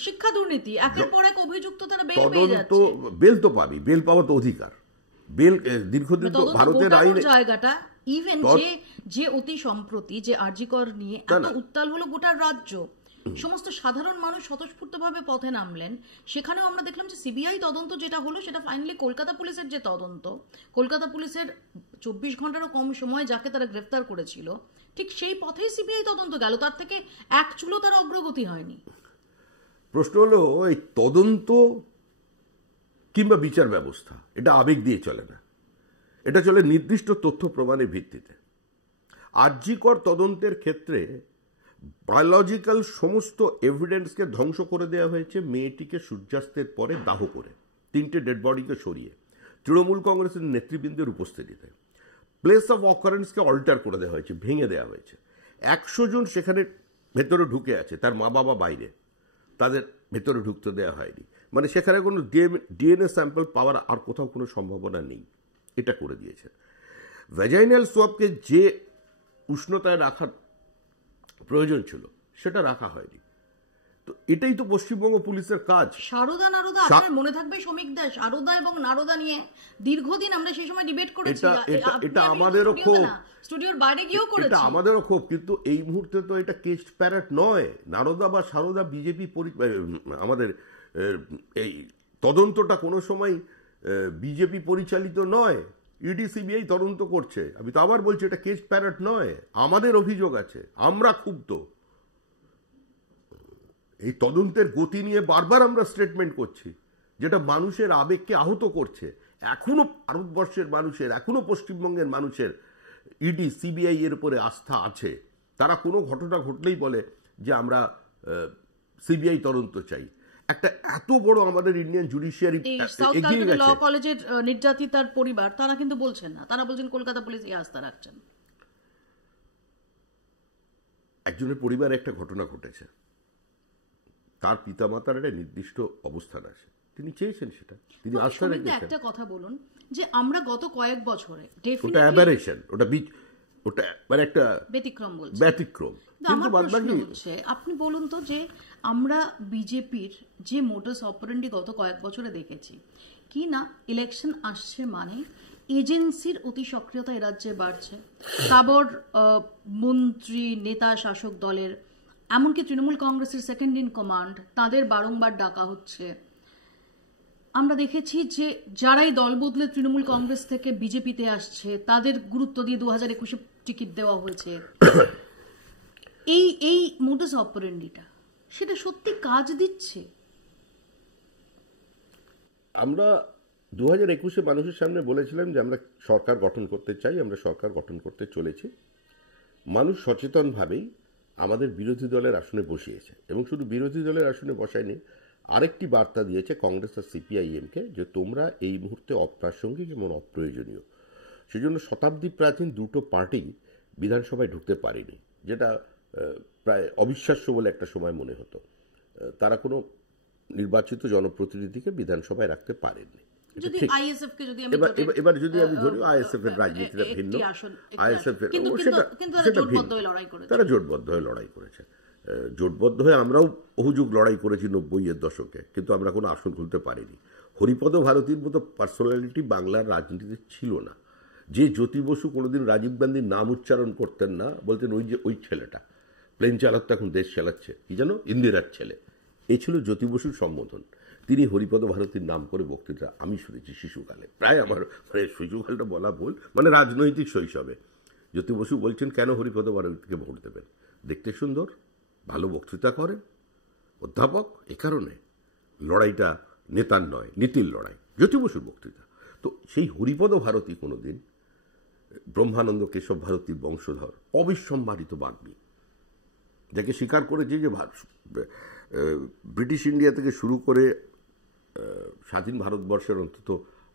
শিক্ষা দুর্নীতি, একের পর এক অভিযুক্ত তারা বেল পেয়ে তদন্ত, যাচ্ছে। বেল তো পাবি, বেল পাওয়া তো অধিকার। বেল দীর্ঘদিন তো ভারতের আইনে জায়গাটা ইভেন যে অতি সম্প্রতি যে আরজিকর নিয়ে এত উত্তাল হলো গোটা রাজ্য, সমস্ত সাধারণ মানুষ স্বতঃস্ফূর্তভাবে পথে নামলেন, সেখানেও আমরা দেখলাম যে সিবিআই তদন্ত যেটা হলো সেটা ফাইনালি কলকাতা পুলিশের যে তদন্ত, কলকাতা পুলিশের 24 ঘন্টারও কম সময় যাকে তারা গ্রেফতার করেছিল, ঠিক সেই পথেই সিবিআই তদন্ত গেল, তার থেকে এক চুলো তার অগ্রগতি হয়নি। প্রশ্ন হলো এই তদন্ত কিংবা বিচার ব্যবস্থা, এটা আবেগ দিয়ে চলে না, এটা চলে নির্দিষ্ট তথ্য প্রমাণের ভিত্তিতে। আরজিকর তদন্তের ক্ষেত্রে বায়োলজিক্যাল সমস্ত এভিডেন্সকে ধ্বংস করে দেওয়া হয়েছে মেয়েটিকে সূর্যাস্তের পরে দাহ করে, 3টে ডেড বডিকে সরিয়ে তৃণমূল কংগ্রেসের নেতৃবৃন্দের উপস্থিতিতে। প্লেস অফ অকারেন্সকে অল্টার করে দেওয়া হয়েছে, ভেঙে দেওয়া হয়েছে। 100 জন সেখানে ভেতরে ঢুকে আছে, তার মা বাবা বাইরে, তাদের ভেতরে ঢুকতে দেওয়া হয়নি। মানে সেখানে কোনো ডিএনএ স্যাম্পল পাওয়ার আর কোথাও কোনো সম্ভাবনা নেই, এটা করে দিয়েছে। ভ্যাজাইনাল সোয়াবকে যে উষ্ণতায় রাখার প্রয়োজন ছিল সেটা রাখা হয়নি। তো এটাই তো পশ্চিমবঙ্গ পুলিশের কাজ। সারদা নারদা, আপনার মনে থাকবে সমীক দাস, সারদা এবং নারদা নিয়ে দীর্ঘদিন আমরা সেই সময় ডিবেট করেছি। এটা আমাদেরও ক্ষোভ, স্টুডিওর বাইরে গিয়েও করেছি, এটা আমাদেরও ক্ষোভ। কিন্তু এই মুহূর্তে তো এটা কেস প্যারেড নয়। নারদা বা সারদা বিজেপি, আমাদের এই তদন্তটা কোনো সময় বিজেপি পরিচালিত নয়, ইডি সিবিআই তদন্ত করছে। আমি তো আবার বলছি, এটা কেস প্যারেড নয়, আমাদের অভিযোগ আছে, আমরা ক্ষুব্ধ। এই তদন্তের গতি নিয়ে বারবার আমরা স্টেটমেন্ট করছি, যেটা মানুষের আবেগকে আহত করছে। এখনো ভারতবর্ষের মানুষের, এখনো পশ্চিমবঙ্গের মানুষের ইডি সিবিআই এর উপরে আস্থা আছে। তারা কোনো ঘটনা ঘটলেই বলে যে আমরা সিবিআই তদন্ত চাই। একটা এত বড় আমাদের ইন্ডিয়ান জুডিশিয়ারি এগিয়ে গেছে। ল কলেজের নির্যাতিতার পরিবার তারা কিন্তু বলছেন না, তারা বলছেন কলকাতা পুলিশ এই আস্থা রাখছেন। একজনের পরিবারে একটা ঘটনা ঘটেছে, তার পিতামাতার একটা নির্দিষ্ট অবস্থান আছে, তিনি চেয়েছেন সেটা, তিনি আস্থা রেখেছেন। একটা কথা বলুন যে আমরা গত কয়েক বছরে ওটা অ্যাবারেশন, ওটা মানে একটা ব্যতিক্রম বলছি, ব্যতিক্রম। কিন্তু বাদবাকি হচ্ছে, আপনি বলুন তো যে আমরা বিজেপির যে মোডাস অপারেন্ডি গত কয়েক বছরে দেখেছি, কি না ইলেকশন আসছে মানে এজেন্সির অতি সক্রিয়তা এ রাজ্যে বাড়ছে, তারপর মন্ত্রী নেতা শাসক দলের, এমনকি তৃণমূল কংগ্রেসের সেকেন্ড ইন কমান্ড, তাদের বারংবার ডাকা হচ্ছে। আমরা দেখেছি যে যারাই দল বদলে তৃণমূল কংগ্রেস থেকে বিজেপিতে আসছে তাদের গুরুত্ব দিয়ে 2021-এ টিকিট দেওয়া হয়েছে। এই মোডাস অপারেন্ডিটা সেটা সত্যি কাজ দিচ্ছে? আমরা 2021-এ মানুষের সামনে বলেছিলাম যে আমরা সরকার গঠন করতে চাই, আমরা সরকার গঠন করতে চলেছি। মানুষ সচেতনভাবেই আমাদের বিরোধী দলের আসনে বসিয়েছে, এবং শুধু বিরোধী দলের আসনে বসায়নি, আরেকটি বার্তা দিয়েছে কংগ্রেস আর সিপিআইএমকে যে তোমরা এই মুহূর্তে অপ্রাসঙ্গিক এবং অপ্রয়োজনীয়। সেজন্য শতাব্দী প্রাচীন দুটো পার্টি বিধানসভায় ঢুকতে পারেনি, যেটা প্রায় অবিশ্বাস্য বলে একটা সময় মনে হতো। তারা কোনো নির্বাচিত জনপ্রতিনিধিকে বিধানসভায় রাখতে পারেননি। এবার যদি আমি ধরি আইএসএফ এর রাজনীতিটা ভিন্ন, আইএসএফ এর সেটা ভিন্ন, তারা জোটবদ্ধ হয়ে লড়াই করেছে। জোটবদ্ধ হয়ে আমরাও বহুযুগ লড়াই করেছি 90-এর দশকে, কিন্তু আমরা কোনো আসন খুলতে পারিনি। হরিপদ ভারতীর মতো পার্সোনালিটি বাংলার রাজনীতিতে ছিল না। যে জ্যোতি বসু কোনোদিন রাজীব গান্ধীর নাম উচ্চারণ করতেন না, বলতেন ওই ছেলেটা প্লেন চালাতো, এখন দেশ চালাচ্ছে, কি জানো, ইন্দিরার ছেলে। এই ছিল জ্যোতি বসুর সম্বোধন। তিনি হরিপদ ভারতীর নাম করে বক্তৃতা আমি শুনেছি শিশুকালে, প্রায় আমার মানে শিশুকালটা বলা ভুল, মানে রাজনৈতিক শৈশবে। জ্যোতি বসু বলছেন কেন হরিপদ ভারতীকে ভোট দেবেন, দেখতে সুন্দর, ভালো বক্তৃতা করেন, অধ্যাপক, এ কারণে। লড়াইটা নেতার নয়, নীতির লড়াই, জ্যোতি বসুর বক্তৃতা। তো সেই হরিপদ ভারতী কোনোদিন ব্রহ্মানন্দ কেশব ভারতীর বংশধর, অবিসম্ভারিত বাগ্মী, যাকে স্বীকার করেছে যে ব্রিটিশ ইন্ডিয়া থেকে শুরু করে স্বাধীন ভারতবর্ষের অন্তত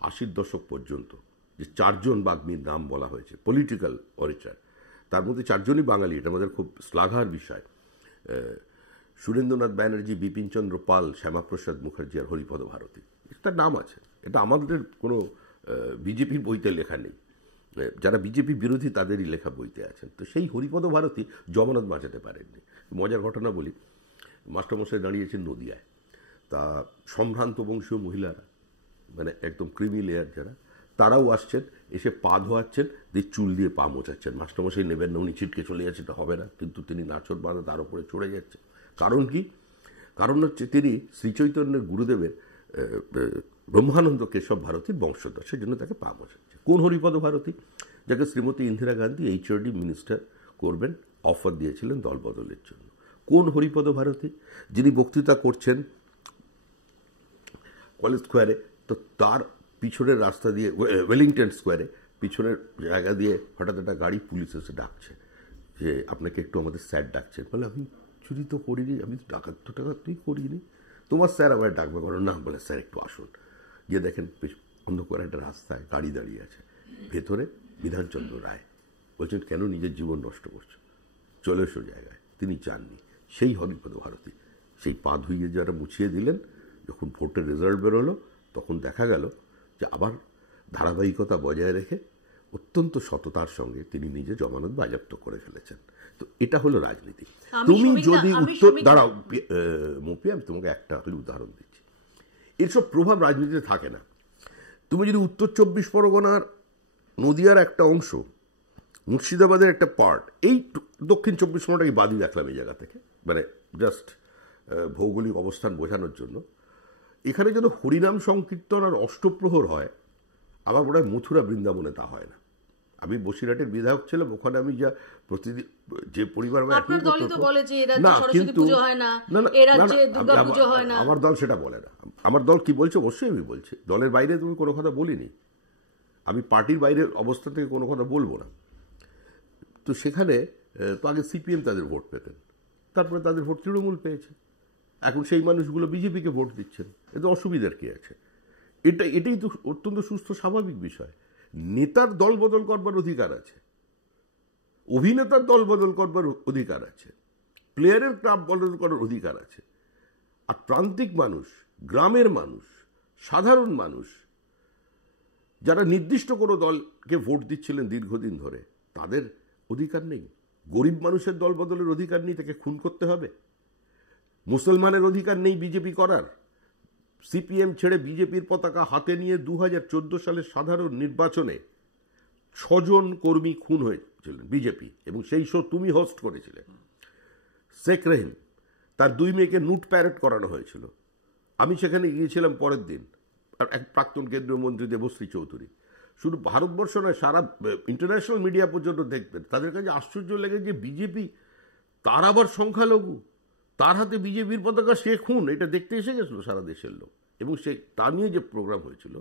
80-র দশক পর্যন্ত যে 4 জন বাগ্মীর নাম বলা হয়েছে পলিটিক্যাল অরেচার, তার মধ্যে 4 জনই বাঙালি। এটা আমাদের খুব শ্লাঘার বিষয়। সুরেন্দ্রনাথ ব্যানার্জি, বিপিনচন্দ্র পাল, শ্যামাপ্রসাদ মুখার্জি আর হরিপদ ভারতী, একটা নাম আছে। এটা আমাদের কোনো বিজেপির বইতে লেখা নেই, যারা বিজেপি বিরোধী তাদেরই লেখা বইতে আছেন। তো সেই হরিপদ ভারতী জমানত বাঁচাতে পারেননি। মজার ঘটনা বলি, মাস্টারমশাই দাঁড়িয়েছেন নদিয়ায়, তা সম্ভ্রান্ত বংশীয় মহিলারা, মানে একদম ক্রিমি লেয়ার যারা, তারাও আসছেন, এসে পা ধোয়াচ্ছেন, দিয়ে চুল দিয়ে পা মোচাচ্ছেন। মাস্টারমশাই নেবেন না, উনি ছিটকে চলে যাচ্ছে, এটা হবে না, কিন্তু তিনি নাচর বাঁধা তার উপরে চড়ে যাচ্ছে। কারণ কি? কারণ হচ্ছে তিনি শ্রীচৈতন্যের গুরুদেবের ব্রহ্মানন্দ কেশব ভারতীর বংশধর, সেজন্য তাকে পা মোচাচ্ছে। কোন হরিপদ ভারতী? যাকে শ্রীমতী ইন্দিরা গান্ধী HRD মিনিস্টার করবেন অফার দিয়েছিলেন দল বদলের জন্য। কোন হরিপদ ভারতী? যিনি বক্তৃতা করছেন কলেজ স্কোয়ারে, তো তার পিছনের রাস্তা দিয়ে, ওয়েলিংটন স্কোয়ারে পিছনের জায়গা দিয়ে হঠাৎ একটা গাড়ি পুলিশ এসে ডাকছে যে আপনাকে একটু আমাদের স্যার ডাকছেন। বলে আমি চুরি তো করিনি, আমি তো ডাকাতই করিনি, তোমার স্যার আমায় ডাকবে কেন? না, বলে স্যার একটু আসুন। গিয়ে দেখেন অন্ধকার একটা রাস্তায় গাড়ি দাঁড়িয়ে আছে, ভেতরে বিধানচন্দ্র রায়। বলছেন কেন নিজের জীবন নষ্ট করছো, চলে এসো জায়গায়। তিনি যাননি। সেই হরিপদ ভারতী সেই পা ধুইয়ে যারা মুছিয়ে দিলেন, যখন ভোটের রেজাল্ট বেরোলো তখন দেখা গেল যে আবার ধারাবাহিকতা বজায় রেখে অত্যন্ত সততার সঙ্গে তিনি নিজে জমানত বাজেয়াপ্ত করে ফেলেছেন। তো এটা হলো রাজনীতি। তুমি যদি উত্তর দাঁড়াও মপি, আমি তোমাকে একটা হলে উদাহরণ দিচ্ছি, এসব প্রভাব রাজনীতিতে থাকে না। তুমি যদি উত্তর 24 পরগনার নদিয়ার একটা অংশ, মুর্শিদাবাদের একটা পার্ট, এই দক্ষিণ 24 পরগনাটাকে বাদই রাখলাম এই জায়গা থেকে, মানে জাস্ট ভৌগোলিক অবস্থান বোঝানোর জন্য, এখানে যেন হরিনাম সংকীর্তন আর অষ্টপ্রহর হয়, আমার মনে হয় মথুরা বৃন্দাবনে তা হয় না। আমি বসিরহাটের বিধায়ক ছিলাম, ওখানে আমি যা প্রতিদিন যে পরিবার, না কিন্তু আমার দল সেটা বলে না। আমার দল কি বলছে অবশ্যই আমি বলছি, দলের বাইরে তুমি কোনো কথা বলিনি, আমি পার্টির বাইরের অবস্থা থেকে কোনো কথা বলবো না। তো সেখানে তো আগে CPM তাদের ভোট পেতেন, তারপরে তাদের ভোট তৃণমূল পেয়েছে, এখন সেই মানুষগুলো বিজেপিকে ভোট দিচ্ছেন। এতে অসুবিধার কি আছে? এটাই তো অত্যন্ত সুস্থ স্বাভাবিক বিষয়। নেতার দল বদল করবার অধিকার আছে, অভিনেতার দল বদল করবার অধিকার আছে, প্লেয়ারের ক্লাব বদল করার অধিকার আছে। আর প্রান্তিক মানুষ, গ্রামের মানুষ, সাধারণ মানুষ যারা নির্দিষ্ট কোনো দলকে ভোট দিচ্ছিলেন দীর্ঘদিন ধরে, তাদের অধিকার নেই। গরিব মানুষের দল বদলের অধিকার নেই, তাকে খুন করতে হবে। মুসলমানের অধিকার নেই বিজেপি করার। CPM ছেড়ে বিজেপির পতাকা হাতে নিয়ে 2014 সালের সাধারণ নির্বাচনে 6 জন কর্মী খুন হয়েছিলেন বিজেপি, এবং সেই শো তুমি হোস্ট করেছিলে। শেখ রহিম, তার 2 মেয়েকে নুট প্যারেড করানো হয়েছিল। আমি সেখানে গিয়েছিলাম পরের দিন, আর এক প্রাক্তন কেন্দ্রীয় মন্ত্রী দেবশ্রী চৌধুরী। শুধু ভারতবর্ষ নয়, সারা ইন্টারন্যাশনাল মিডিয়া পর্যন্ত দেখবেন, তাদের কাছে আশ্চর্য লেগে যে বিজেপি, তার আবার সংখ্যালঘু, তার হাতে বিজেপির পতাকা, সে খুন, এটা দেখতে এসে গেছিল সারা দেশের লোক। এবং সে তা নিয়ে যে প্রোগ্রাম হয়েছিল,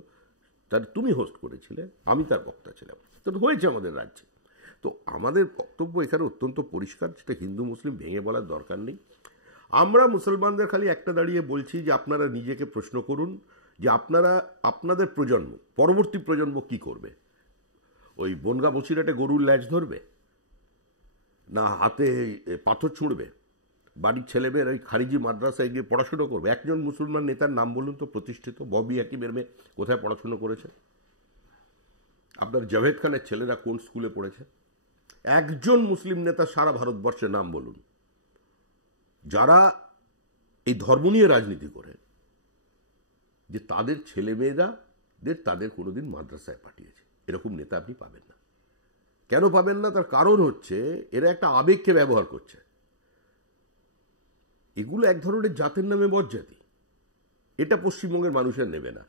তার তুমি হোস্ট করেছিলে, আমি তার বক্তা ছিলাম। তো হয়েছে আমাদের রাজ্যে। তো আমাদের বক্তব্য এখানে অত্যন্ত পরিষ্কার, সেটা হিন্দু মুসলিম ভেঙে বলার দরকার নেই। আমরা মুসলমানদের খালি একটা দাঁড়িয়ে বলছি যে আপনারা নিজেকে প্রশ্ন করুন যে আপনারা, আপনাদের প্রজন্ম, পরবর্তী প্রজন্ম কি করবে? ওই বনগা বসিরহাটে গরুর ল্যাজ ধরবে, না হাতে পাথর ছুঁড়বে? বাড়ির ছেলেমেয়ের ওই খারিজি মাদ্রাসায় গিয়ে পড়াশুনো করবে? একজন মুসলমান নেতার নাম বলুন তো প্রতিষ্ঠিত। ববি হাকিমের মেয়ে কোথায় পড়াশুনো করেছে? আপনার জাভেদ খানের ছেলেরা কোন স্কুলে পড়েছে? একজন মুসলিম নেতা সারা ভারতবর্ষের নাম বলুন যারা এই ধর্ম নিয়ে রাজনীতি করে, যে তাদের ছেলেমেয়েরাদের তাদের কোনোদিন মাদ্রাসায় পাঠিয়েছে। এরকম নেতা আপনি পাবেন না। কেন পাবেন না? তার কারণ হচ্ছে এরা একটা আবেগকে ব্যবহার করছে। এগুলো এক ধরনের জাতের নামে বজ্জাতি, এটা পশ্চিমবঙ্গের মানুষের নেবে না।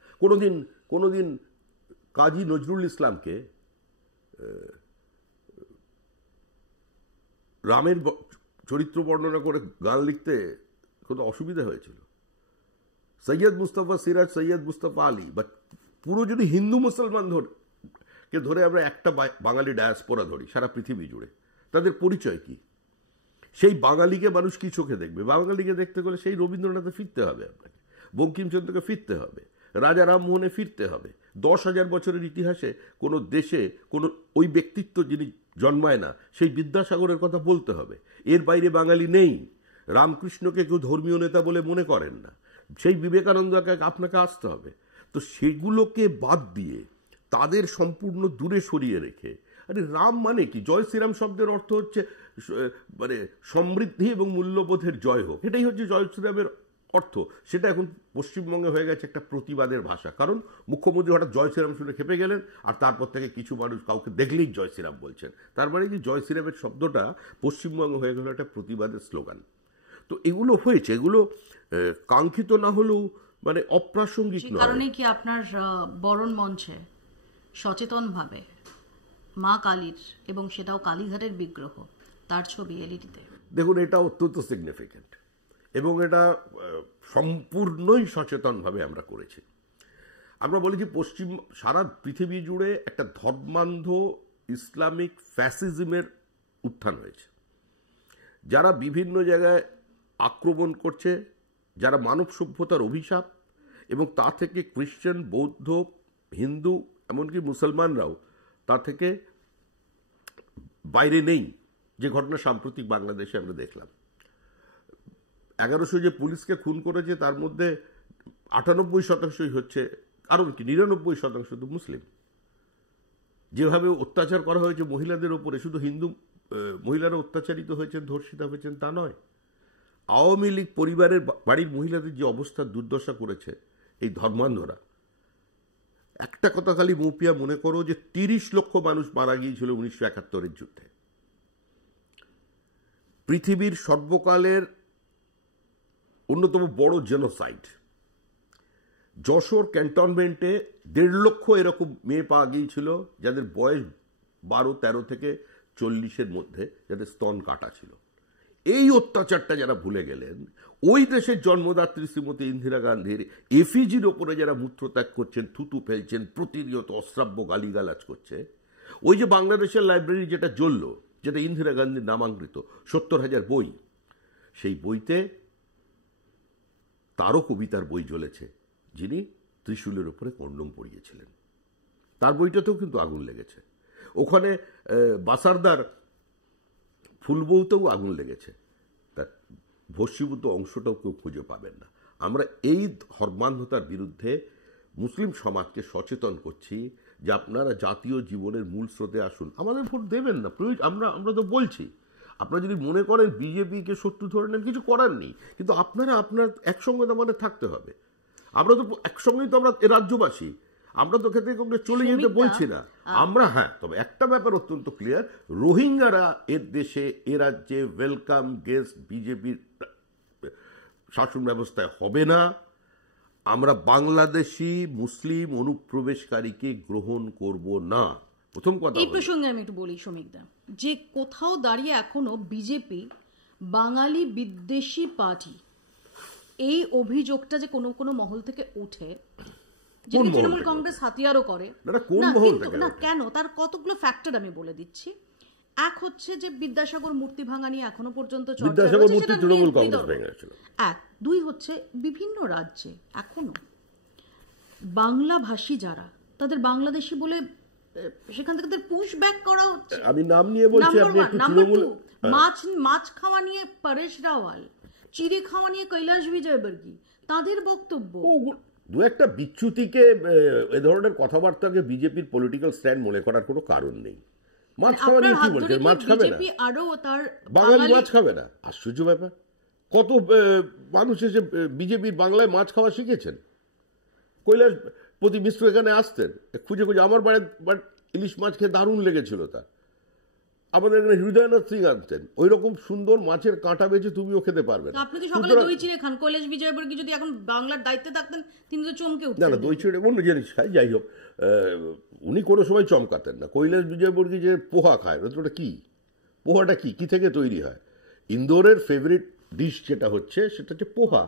কোনোদিন কাজী নজরুল ইসলামকে রামের চরিত্র বর্ণনা করে গান লিখতে কোনো অসুবিধা হয়েছিল? সৈয়দ মুস্তফা সিরাজ, সৈয়দ মুস্তফা আলী বা পুরো যদি হিন্দু মুসলমান ধরে আমরা একটা বাঙালি ডায়াসপোরা ধরি সারা পৃথিবী জুড়ে, তাদের পরিচয় কি? সেই বাঙালিকে মানুষ কি চোখে দেখবে? বাঙালিকে দেখতে গেলে সেই রবীন্দ্রনাথে ফিরতে হবে, আপনাকে বঙ্কিমচন্দ্রকে ফিরতে হবে, রাজা রামমোহনে ফিরতে হবে। 10,000 বছরের ইতিহাসে কোনো দেশে কোনো ওই ব্যক্তিত্ব যিনি জন্মায় না, সেই বিদ্যাসাগরের কথা বলতে হবে। এর বাইরে বাঙালি নেই। রামকৃষ্ণকে কেউ ধর্মীয় নেতা বলে মনে করেন না, সেই বিবেকানন্দকে আপনাকে আসতে হবে। তো সেগুলোকে বাদ দিয়ে তাদের সম্পূর্ণ দূরে সরিয়ে রেখে, আরে রাম মানে কি? জয় শ্রীরাম শব্দের অর্থ হচ্ছে মানে সমৃদ্ধি এবং মূল্যবোধের জয় হোক, এটাই হচ্ছে জয় শ্রীরামের অর্থ। সেটা এখন পশ্চিমবঙ্গে হয়ে গেছে একটা প্রতিবাদের ভাষা। কারণ মুখ্যমন্ত্রী হঠাৎ জয় শ্রীরাম শুনে খেপে গেলেন, আর তারপর থেকে কিছু মানুষ কাউকে দেখলেই জয় শ্রীরাম বলছেন। তার মানে কি জয় শ্রীরামের শব্দটা পশ্চিমবঙ্গে হয়ে গেল একটা প্রতিবাদের স্লোগান। তো এগুলো হয়েছে, এগুলো কাঙ্ক্ষিত না হলেও মানে অপ্রাসঙ্গিক নয়। কারণে কি আপনার বরণ মঞ্চে সচেতনভাবে মা কালীর, এবং সেটাও কালীঘাটের বিগ্রহ, তার ছবি এলইডিতে? দেখুন, এটা অত্যন্ত সিগনিফিক্যান্ট এবং এটা সম্পূর্ণই সচেতনভাবে আমরা করেছি। আমরা বলেছি সারা পৃথিবী জুড়ে একটা ধর্মান্ধ ইসলামিক ফ্যাসিজমের উত্থান হয়েছে, যারা বিভিন্ন জায়গায় আক্রমণ করছে, যারা মানব সভ্যতার অভিশাপ, এবং তা থেকে খ্রিস্টান, বৌদ্ধ, হিন্দু, এমনকি মুসলমানরাও তা থেকে বাইরে নেই। যে ঘটনা সাম্প্রতিক বাংলাদেশে আমরা দেখলাম, 1100 যে পুলিশকে খুন করেছে তার মধ্যে 98% হচ্ছে, কারণ কি 99% তো মুসলিম। যেভাবে অত্যাচার করা হয়েছে মহিলাদের ওপরে, শুধু হিন্দু মহিলারা অত্যাচারিত হয়েছেন, ধর্ষিতা হয়েছেন তা নয়, আওয়ামী লীগ পরিবারের বাড়ির মহিলাদের যে অবস্থা দুর্দশা করেছে এই ধর্মান্ধরা। একটা কথা খালি মৌপিয়া মনে করো যে 30 লক্ষ মানুষ মারা গিয়েছিল 1971-এর যুদ্ধে। পৃথিবীর সর্বকালের অন্যতম বড় জেনোসাইড। যশোর ক্যান্টনমেন্টে 1.5 লক্ষ এরকম মেয়ে পাওয়া গিয়েছিল যাদের বয়স 12-13 থেকে 40-এর মধ্যে, যাদের স্তন কাটা ছিল। এই অত্যাচারটা যারা ভুলে গেলেন, ওই দেশের জন্মদাত্রী শ্রীমতী ইন্দিরা গান্ধীর এফিজির ওপরে যারা মূত্রত্যাগ করছেন, থুতু ফেলছেন, প্রতিনিয়ত অশ্রাব্য গালিগালাজ করছে, ওই যে বাংলাদেশের লাইব্রেরি যেটা জ্বলল, যেটা ইন্দিরা গান্ধীর নামাঙ্কিত 70,000 বই, সেই বইতে তারও কবিতার বই জ্বলেছে, যিনি ত্রিশূলের উপরে কন্ডম পরিয়েছিলেন, তার বইটাতেও কিন্তু আগুন লেগেছে। ওখানে বাসারদার ফুলবউতেও আগুন লেগেছে, তার ভস্মীভূত অংশটাও কেউ খুঁজে পাবেন না। আমরা এই ধর্মান্ধতার বিরুদ্ধে মুসলিম সমাজকে সচেতন করছি যে আপনারা জাতীয় জীবনের মূল স্রোতে আসুন। আমাদের ভোট দেবেন না, আমরা তো বলছি, আপনারা যদি মনে করেন বিজেপিকে শত্রু ধরে নেন, কিছু করার নেই, কিন্তু আপনারা আপনার একসঙ্গে আমাদের থাকতে হবে। আমরা তো একসঙ্গেই তো আমরা রাজ্যবাসী, আমরা তো ক্ষেত্রে চলে যেতে বলছি না আমরা। হ্যাঁ, তবে একটা ব্যাপার অত্যন্ত ক্লিয়ার, রোহিঙ্গারা এর দেশে, এ রাজ্যে ওয়েলকাম গেস্ট বিজেপির শাসন ব্যবস্থায় হবে না। আমরা বাংলাদেশি মুসলিম অনুপ্রবেশকারীকে গ্রহণ করব না। প্রথম কথা, এই প্রসঙ্গে আমি একটু বলি শ্রমিকদা, যে কোথাও দাঁড়িয়ে এখনো বিজেপি বাঙালি বিদ্বেষী পার্টি, এই অভিযোগটা যে কোনো কোনো মহল থেকে ওঠে, যেটা তৃণমূল কংগ্রেস হাতিয়ারও করে না কেন, তার কতগুলো ফ্যাক্টর আমি বলে দিচ্ছি। এক হচ্ছে যে বিদ্যাসাগর মূর্তি ভাঙা নিয়ে এখনো পর্যন্ত চর্চা হচ্ছে, এক। দুই হচ্ছে বিভিন্ন রাজ্যে এখনো বাংলা ভাষী যারা, তাদের বাংলাদেশি বলে সেখান থেকে পুশ ব্যাক করা হচ্ছে। আমি নাম নিয়ে বলছি, নাম্বার টু, মাছ খাওয়া নিয়ে পরেশ রাওয়াল, চিড়ি খাওয়া নিয়ে কৈলাস বিজয়বর্গী, তাদের বক্তব্য। দু একটা বিচ্যুতিকে এ ধরনের কথাবার্তাকে বিজেপির পলিটিক্যাল স্ট্যান্ড মনে করার কোনো কারণ নেই। মাছ খাওয়া নিয়ে কি বলছে? মাছ খাবে না, বাঙালি মাছ খাবে না? আশ্চর্য ব্যাপার। কত মানুষ এসে বিজেপির বাংলায় মাছ খাওয়া শিখেছেন। কৈলাসপতি মিশ্র এখানে আসতেন, খুঁজে খুঁজে আমার বাড়ির ইলিশ মাছ খেয়ে দারুণ লেগেছিল তার। আমাদের এখানে হৃদয়নাথ সিং আনতেন, ওই রকম সুন্দর মাছের কাঁটা বেছে তুমিও খেতে পারবে না। আপনি তো সকালে দই চিড়ে খান, কৈলাস বিজয়বর্গী যদি এখন বাংলার দায়িত্বে থাকতেন তিনি তো চমকে উঠতেন। না, দই চিড়ে অন্য জিনিস খায়, যাই হোক, উনি কোনো সময় চমকাতেন না। কৈলাস বিজয়বর্গী যে পোহা খায়, ওটা কি, পোহাটা কি থেকে তৈরি হয়? ইন্দোরের ফেভারিট ডিশ যেটা হচ্ছে সেটা হচ্ছে পোহা।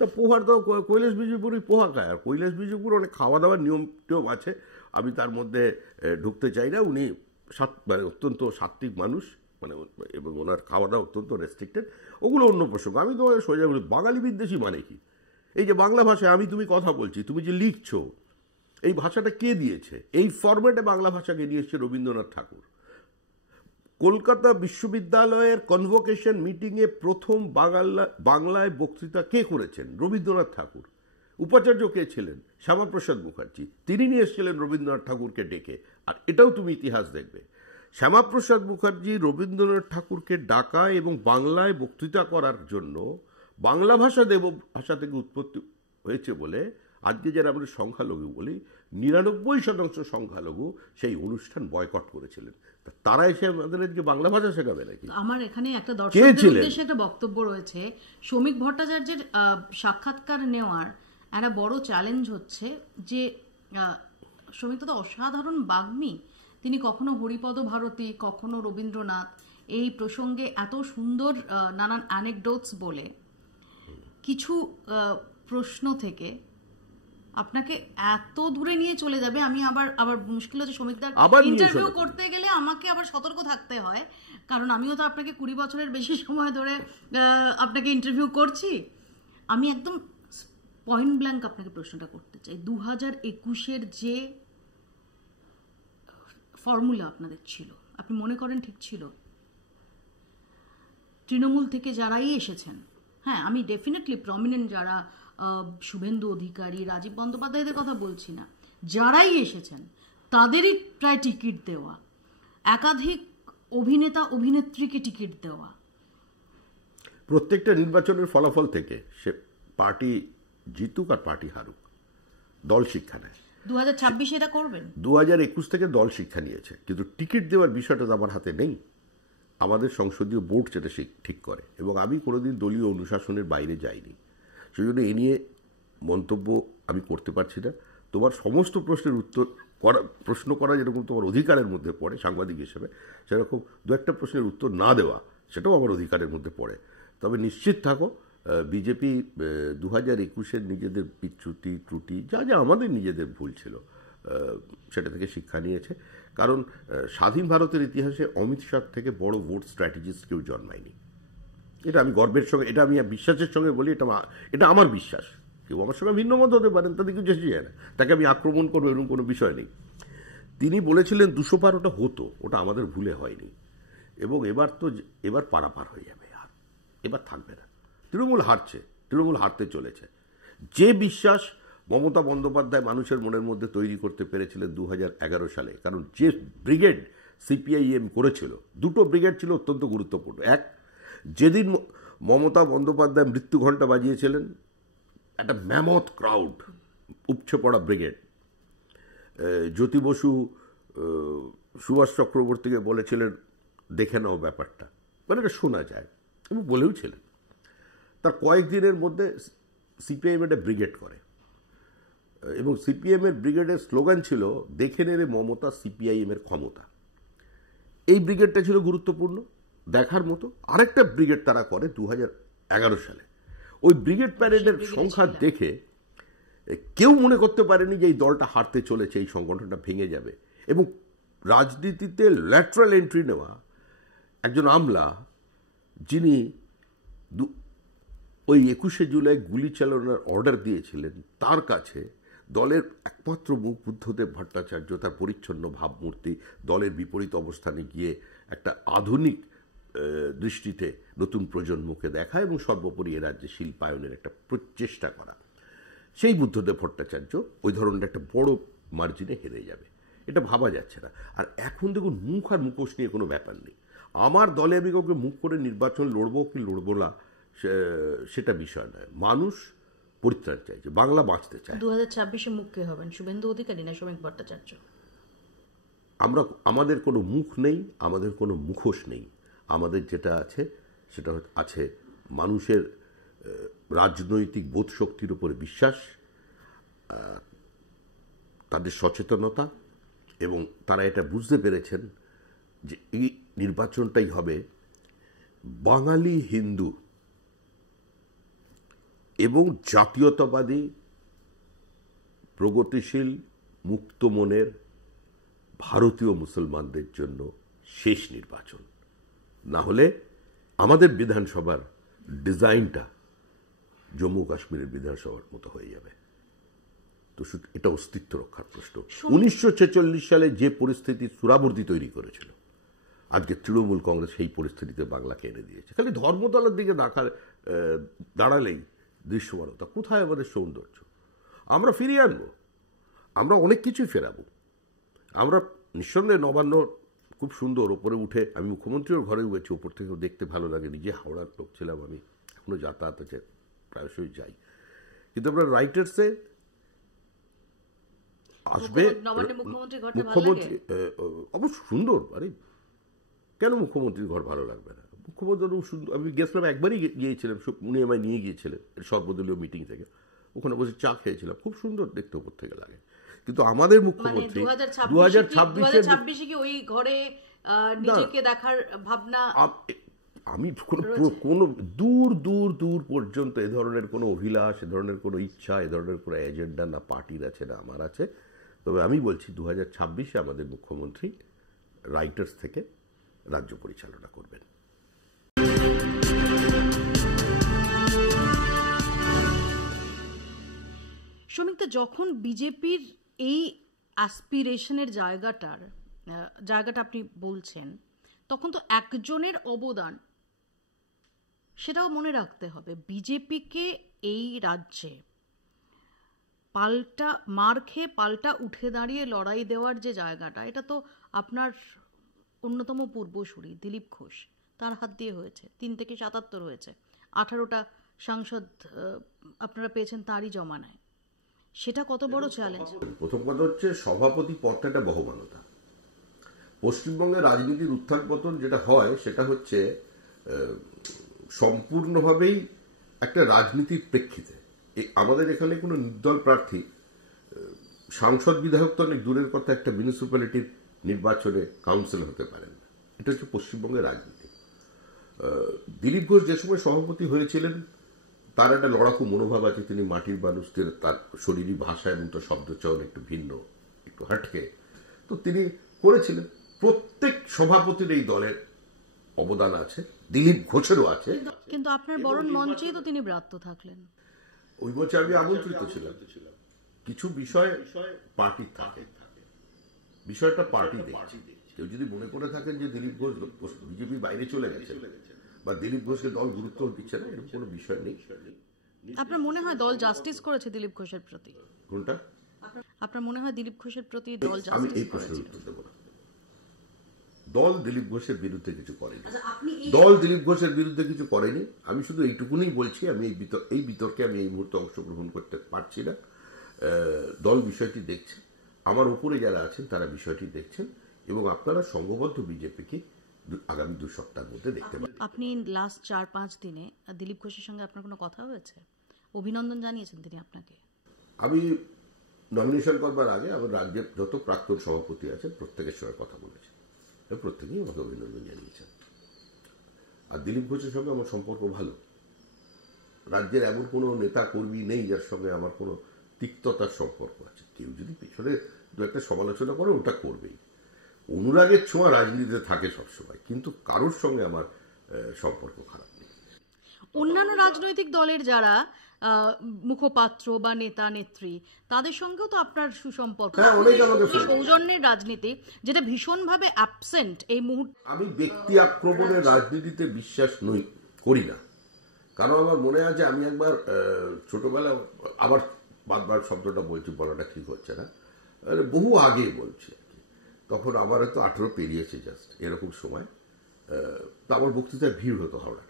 তা পোহার তো কৈলাস বিজয়পুরই পোহা খায়, আর কৈলাস বিজয়পুর অনেক খাওয়া দাওয়ার নিয়ম টিয়ম আছে, আমি তার মধ্যে ঢুকতে চাই না। উনি মানে অত্যন্ত সাত্ত্বিক মানুষ, মানে এবং ওনার খাওয়া দাওয়া অত্যন্ত রেস্ট্রিক্টেড, ওগুলো অন্য প্রসঙ্গ। আমি তো সোজা বলি, বাঙালি বিদ্বেষী মানে কি? এই যে বাংলা ভাষায় আমি তুমি কথা বলছি, তুমি যে লিখছো, এই ভাষাটা কে দিয়েছে? এই ফরম্যাটে বাংলা ভাষাকে নিয়ে এসেছে রবীন্দ্রনাথ ঠাকুর। কলকাতা বিশ্ববিদ্যালয়ের কনভোকেশন মিটিংয়ে প্রথম বাংলায় বক্তৃতা কে করেছেন? রবীন্দ্রনাথ ঠাকুর। উপাচার্য কে ছিলেন? শ্যামাপ্রসাদ মুখার্জি। তিনি নিয়ে এসেছিলেন রবীন্দ্রনাথ ঠাকুরকে ডেকে। আর এটাও তুমি ইতিহাস দেখবে, শ্যামাপ্রসাদ মুখার্জি রবীন্দ্রনাথ ঠাকুরকে ডাকা এবং বাংলায় বক্তৃতা করার জন্য, বাংলা ভাষা ভাষা থেকে উৎপত্তি হয়েছে বলে আজকে যারা আমরা সংখ্যালঘু বলি, 99% সংখ্যালঘু সেই অনুষ্ঠান বয়কট করেছিলেন। তারা এসে আমাদের আজকে বাংলা ভাষা শেখাবে নাকি? আমার এখানে একটা দর্শকদের উদ্দেশ্যে একটা বক্তব্য রয়েছে। শ্রমিক ভট্টাচার্যের সাক্ষাৎকার নেওয়ার একটা বড় চ্যালেঞ্জ হচ্ছে যে শ্রমিক তো অসাধারণ বাগ্মী, তিনি কখনো হরিপদ ভারতী, কখনো রবীন্দ্রনাথ, এই প্রসঙ্গে এত সুন্দর নানান অ্যানেকডোটস বলে কিছু প্রশ্ন থেকে আপনাকে এত দূরে নিয়ে চলে যাবে। আমি আবার মুশকিল হচ্ছে শ্রমিকদার ইন্টারভিউ করতে গেলে আমাকে আবার সতর্ক থাকতে হয়, কারণ আমিও তো আপনাকে 20 বছরের বেশি সময় ধরে আপনাকে ইন্টারভিউ করছি। আমি একদম পয়েন্ট ব্ল্যাঙ্ক আপনাকে প্রশ্নটা করতে চাই, 2021-এর যে ফর্মুলা আপনাদের ছিল, আপনি মনে করেন ঠিক ছিল? তৃণমূল থেকে যারাই এসেছেন, হ্যাঁ আমি ডেফিনেটলি প্রমিনেন্ট যারা শুভেন্দু অধিকারী, রাজীব বন্দ্যোপাধ্যায়দের কথা বলছি না, যারাই এসেছেন তাদেরই প্রায় টিকিট দেওয়া, একাধিক অভিনেতা অভিনেত্রীকে টিকিট দেওয়া। প্রত্যেকটা নির্বাচনের ফলাফল থেকে সে পার্টি জিতুক আর পার্টি হারুক, দল শিক্ষা নেয়। 2026 এটা করবেন? 2021 থেকে দল শিক্ষা নিয়েছে, কিন্তু টিকিট দেওয়ার বিষয়টা তো আমার হাতে নেই। আমাদের সংসদীয় বোর্ড সেটা ঠিক করে, এবং আমি কোনোদিন দলীয় অনুশাসনের বাইরে যাইনি। সেই জন্য এ নিয়ে মন্তব্য আমি করতে পারছি না। তোমার সমস্ত প্রশ্নের উত্তর প্রশ্ন করা যেরকম তোমার অধিকারের মধ্যে পড়ে সাংবাদিক হিসেবে, সেরকম দু একটা প্রশ্নের উত্তর না দেওয়া সেটাও আমার অধিকারের মধ্যে পড়ে। তবে নিশ্চিত থাকো, বিজেপি 2021-এর নিজেদের বিচ্যুতি ত্রুটি যা যা আমাদের নিজেদের ভুল ছিল সেটা থেকে শিক্ষা নিয়েছে। কারণ স্বাধীন ভারতের ইতিহাসে অমিত শাহ থেকে বড় ভোট স্ট্র্যাটেজিস্ট কেউ জন্মায়নি। এটা আমি গর্বের সঙ্গে, এটা আমি বিশ্বাসের সঙ্গে বলি, এটা আমার বিশ্বাস। কেউ আমার সঙ্গে ভিন্ন মত হতে পারেন, তাদের কিছু চেষ্টা যায় না, তাকে আমি আক্রমণ করবো এরকম কোনো বিষয় নেই। তিনি বলেছিলেন 212টা হতো, ওটা আমাদের ভুলে হয়নি, এবং এবার পারাপার হয়ে যাবে, আর এবার থাকবে না। তৃণমূল হারছে, তৃণমূল হারতে চলেছে। যে বিশ্বাস মমতা বন্দ্যোপাধ্যায় মানুষের মনের মধ্যে তৈরি করতে পেরেছিলেন 2011 সালে, কারণ যে ব্রিগেড সিপিআইএম করেছিল, দুটো ব্রিগেড ছিল অত্যন্ত গুরুত্বপূর্ণ। এক, যেদিন মমতা বন্দ্যোপাধ্যায় মৃত্যু ঘণ্টা বাজিয়েছিলেন, একটা ম্যামথ ক্রাউড, উপচে পড়া ব্রিগেড। জ্যোতি বসু সুভাষ চক্রবর্তীকে বলেছিলেন দেখে নাও ব্যাপারটা, মানে এটা শোনা যায়, এবং বলেও ছিলেন। তার কয়েকদিনের মধ্যে সিপিআইএম একটা ব্রিগেড করে, এবং সিপিএমের ব্রিগেডের স্লোগান ছিল দেখে নেবে মমতা সিপিআইএমের ক্ষমতা। এই ব্রিগেডটা ছিল গুরুত্বপূর্ণ, দেখার মতো। আরেকটা ব্রিগেড তারা করে 2011 সালে। ওই ব্রিগেড প্যারেডের সংখ্যা দেখে কেউ মনে করতে পারেনি যে এই দলটা হারতে চলেছে, এই সংগঠনটা ভেঙে যাবে। এবং রাজনীতিতে ল্যাটারাল এন্ট্রি নেওয়া একজন আমলা, যিনি ওই 21শে জুলাই গুলি চালানোর অর্ডার দিয়েছিলেন, তার কাছে দলের একমাত্র মুখ বুদ্ধদেব ভট্টাচার্য তার পরিচ্ছন্ন ভাবমূর্তি দলের বিপরীত অবস্থানে গিয়ে একটা আধুনিক দৃষ্টিতে নতুন প্রজন্মকে দেখা এবং সর্বোপরি এ রাজ্যে শিল্পায়নের একটা প্রচেষ্টা করা, সেই বুদ্ধদেব ভট্টাচার্য ওই ধরনের একটা বড় মার্জিনে হেরে যাবে, এটা ভাবা যাচ্ছে না। আর এখন দেখুন, মুখ আর মুখোশ নিয়ে কোনো ব্যাপার নেই। আমার দলে আমি কাউকে মুখ করে নির্বাচন লড়বো কি লড়বো না সেটা বিষয় নয়। মানুষ পরিত্রাণ চাইছে, বাংলা বাঁচতে চায়। 2026-এ মুখ কে হবেন, শুভেন্দু অধিকারী না শ্রমিক ভট্টাচার্য? আমাদের কোনো মুখ নেই, আমাদের কোনো মুখোশ নেই। আমাদের যেটা আছে সেটা আছে মানুষের রাজনৈতিক বোধ শক্তির উপরে বিশ্বাস, তাদের সচেতনতা, এবং তারা এটা বুঝতে পেরেছেন যে এই নির্বাচনটাই হবে বাঙালি হিন্দু এবং জাতীয়তাবাদী প্রগতিশীল মুক্ত মনের ভারতীয় মুসলমানদের জন্য শেষ নির্বাচন। না হলে আমাদের বিধানসভার ডিজাইনটা জম্মু কাশ্মীরের বিধানসভার মতো হয়ে যাবে। তো এটা অস্তিত্ব রক্ষার প্রশ্ন। 1946 সালে যে পরিস্থিতি সুরাবর্দী তৈরি করেছিল, আজকে তৃণমূল কংগ্রেস সেই পরিস্থিতিতে বাংলাকে এনে দিয়েছে। খালি ধর্মতলার দিকে দাঁড়ালেই দৃশ্যমানতা, কোথায় আমাদের সৌন্দর্য? আমরা ফিরিয়ে আনবো, আমরা অনেক কিছুই ফেরাবো। আমরা নিঃসন্দেহে নবান্ন খুব সুন্দর, ওপরে উঠে আমি মুখ্যমন্ত্রীর ঘরে উঠেছি, ওপর থেকে দেখতে ভালো লাগে। নিজে হাওড়ার লোক ছিলাম আমি, এখনো যাতায়াত আছে, প্রায়শই যাই। কিন্তু আমরা রাইটার্সে আসবে মুখ্যমন্ত্রী অবশ্য সুন্দর। আরে কেন মুখ্যমন্ত্রীর ঘর ভালো লাগবে না? মুখ্যমন্ত্রী সুন্দর। আমি গেছিলাম, একবারই গিয়েছিলাম, উনি আমায় নিয়ে গিয়েছিলেন সর্বদলীয় মিটিং থেকে, ওখানে বসে চা খেয়েছিলাম, খুব সুন্দর দেখতে উপর থেকে লাগে। কিন্তু আমাদের মুখ্যমন্ত্রী 2026 কি ওই ঘরে নিজেকে দেখার ভাবনা? আমি কোনো দূর দূর দূর পর্যন্ত এ ধরনের কোনো অভিলাষ, এ ধরনের কোনো ইচ্ছা, এ ধরনের কোনো এজেন্ডা না পার্টির আছে না আমার আছে। তবে আমি বলছি 2026-এ আমাদের মুখ্যমন্ত্রী রাইটার্স থেকে রাজ্য পরিচালনা করবেন। শ্রমিকদা, যখন বিজেপির এই অ্যাসপিরেশনের জায়গাটা আপনি বলছেন, তখন তো একজনের অবদান সেটাও মনে রাখতে হবে। বিজেপিকে এই রাজ্যে পাল্টা মার খেয়ে পাল্টা উঠে দাঁড়িয়ে লড়াই দেওয়ার যে জায়গাটা, এটা তো আপনার অন্যতম পূর্বসূরি দিলীপ ঘোষ, তার হাত দিয়ে হয়েছে। 3 থেকে 77 হয়েছে, 18টা সাংসদ আপনারা পেয়েছেন তারই জমানায়। সেটা কত বড় চ্যালেঞ্জ? প্রথম কথা হচ্ছে সভাপতি পদটা একটা বহমানতা। পশ্চিমবঙ্গের রাজনীতির উত্থান পতন যেটা হয় সেটা হচ্ছে সম্পূর্ণভাবেই একটা রাজনীতির প্রেক্ষিতে। আমাদের এখানে কোনো নির্দল প্রার্থী সাংসদ বিধায়ক তো অনেক দূরের কথা, একটা মিউনিসিপ্যালিটির নির্বাচনে কাউন্সিলর হতে পারেন না। এটা হচ্ছে পশ্চিমবঙ্গের রাজনীতি। দিলীপ ঘোষ যে সময় সভাপতি হয়েছিলেন, তার একটা লড়াকু মনোভাব আছে। তিনি মাটির মানুষদের, তার শরীরী ভাষা এবং তার শব্দচয়ন একটু ভিন্ন, একটু হাটকে, তো তিনি করেছিলেন। প্রত্যেক সভাপতির এই দলের অবদান আছে, দিলীপ ঘোষেরও আছে। কিন্তু আপনার বরণ মঞ্চেই তো তিনি ব্রাত্য থাকলেন। ওই বছর আমি আমন্ত্রিত ছিলাম। কিছু বিষয় পার্টির থাকে, বিষয়টা পার্টি দেখছে। কেউ যদি মনে করে থাকেন যে দিলীপ ঘোষ বিজেপি বাইরে চলে গেছে বা দিলীপ ঘোষকে দল গুরুত্ব দিচ্ছে না, এরকম কোনো বিষয় নেই। আপনার মনে হয় দল জাস্টিস করেছে দিলীপ ঘোষের প্রতি? কোনটা? আপনার মনে হয় দিলীপ ঘোষের প্রতি দল আমি জাস্টিস এই করেছে? প্রশ্নের উত্তর দেব না। দল দিলীপ ঘোষের বিরুদ্ধে কিছু করেনি। দল দিলীপ ঘোষের বিরুদ্ধে কিছু করেনি। আমি শুধু এইটুকুনি বলছি, আমি এই বিতর্কে আমি এই মুহূর্তে অংশগ্রহণ করতে পারছি না। দল বিষয়টি দেখছে, আমার উপরে যারা আছেন তারা বিষয়টি দেখছেন, এবং আপনারা সংঘবদ্ধ বিজেপিকে আগামী 2 সপ্তাহের মধ্যে দেখতে পাবেন। আপনি লাস্ট 4-5 দিনে দিলীপ ঘোষের সঙ্গে আপনার কোনো কথা হয়েছে? অভিনন্দন জানিয়েছেন তিনি আপনাকে? আমি নমিনেশন করবার আগে আমার রাজ্যের যত প্রাক্তন সভাপতি আছেন প্রত্যেকের সঙ্গে কথা বলেছি, প্রত্যেকেই আমাকে অভিনন্দন জানিয়েছেন। আর দিলীপ ঘোষের সঙ্গে আমার সম্পর্ক ভালো। রাজ্যের এমন কোনো নেতা কর্মী নেই যার সঙ্গে আমার কোনো তিক্ততার সম্পর্ক আছে। কেউ যদি পিছনে 2-একটা সমালোচনা করে, ওটা করবেই। অনুরাগের ছোঁয়া রাজনীতিতে থাকে সবসময়, কিন্তু কারোর সঙ্গে আমার সম্পর্ক খারাপ নেই। অন্যান্য রাজনৈতিক দলের যারা মুখপাত্র বা নেতা নেত্রী, তাদের সঙ্গেও তো আপনার সুসম্পর্ক। সৌজন্যের রাজনীতি যেটা ভীষণভাবে অ্যাবসেন্ট এই মুহূর্তে। আমি ব্যক্তি আক্রমণের রাজনীতিতে বিশ্বাস করি না। কারণ আমার মনে আছে, আমি একবার ছোটবেলা, আবার বারবার শব্দটা বলছি, বলাটা ঠিক হচ্ছে না, বহু আগে বলছি, তখন আমার হয়তো 18 পেরিয়েছে জাস্ট, এরকম সময়। তো আমার বক্তৃতায় ভিড় হতো হাওড়া।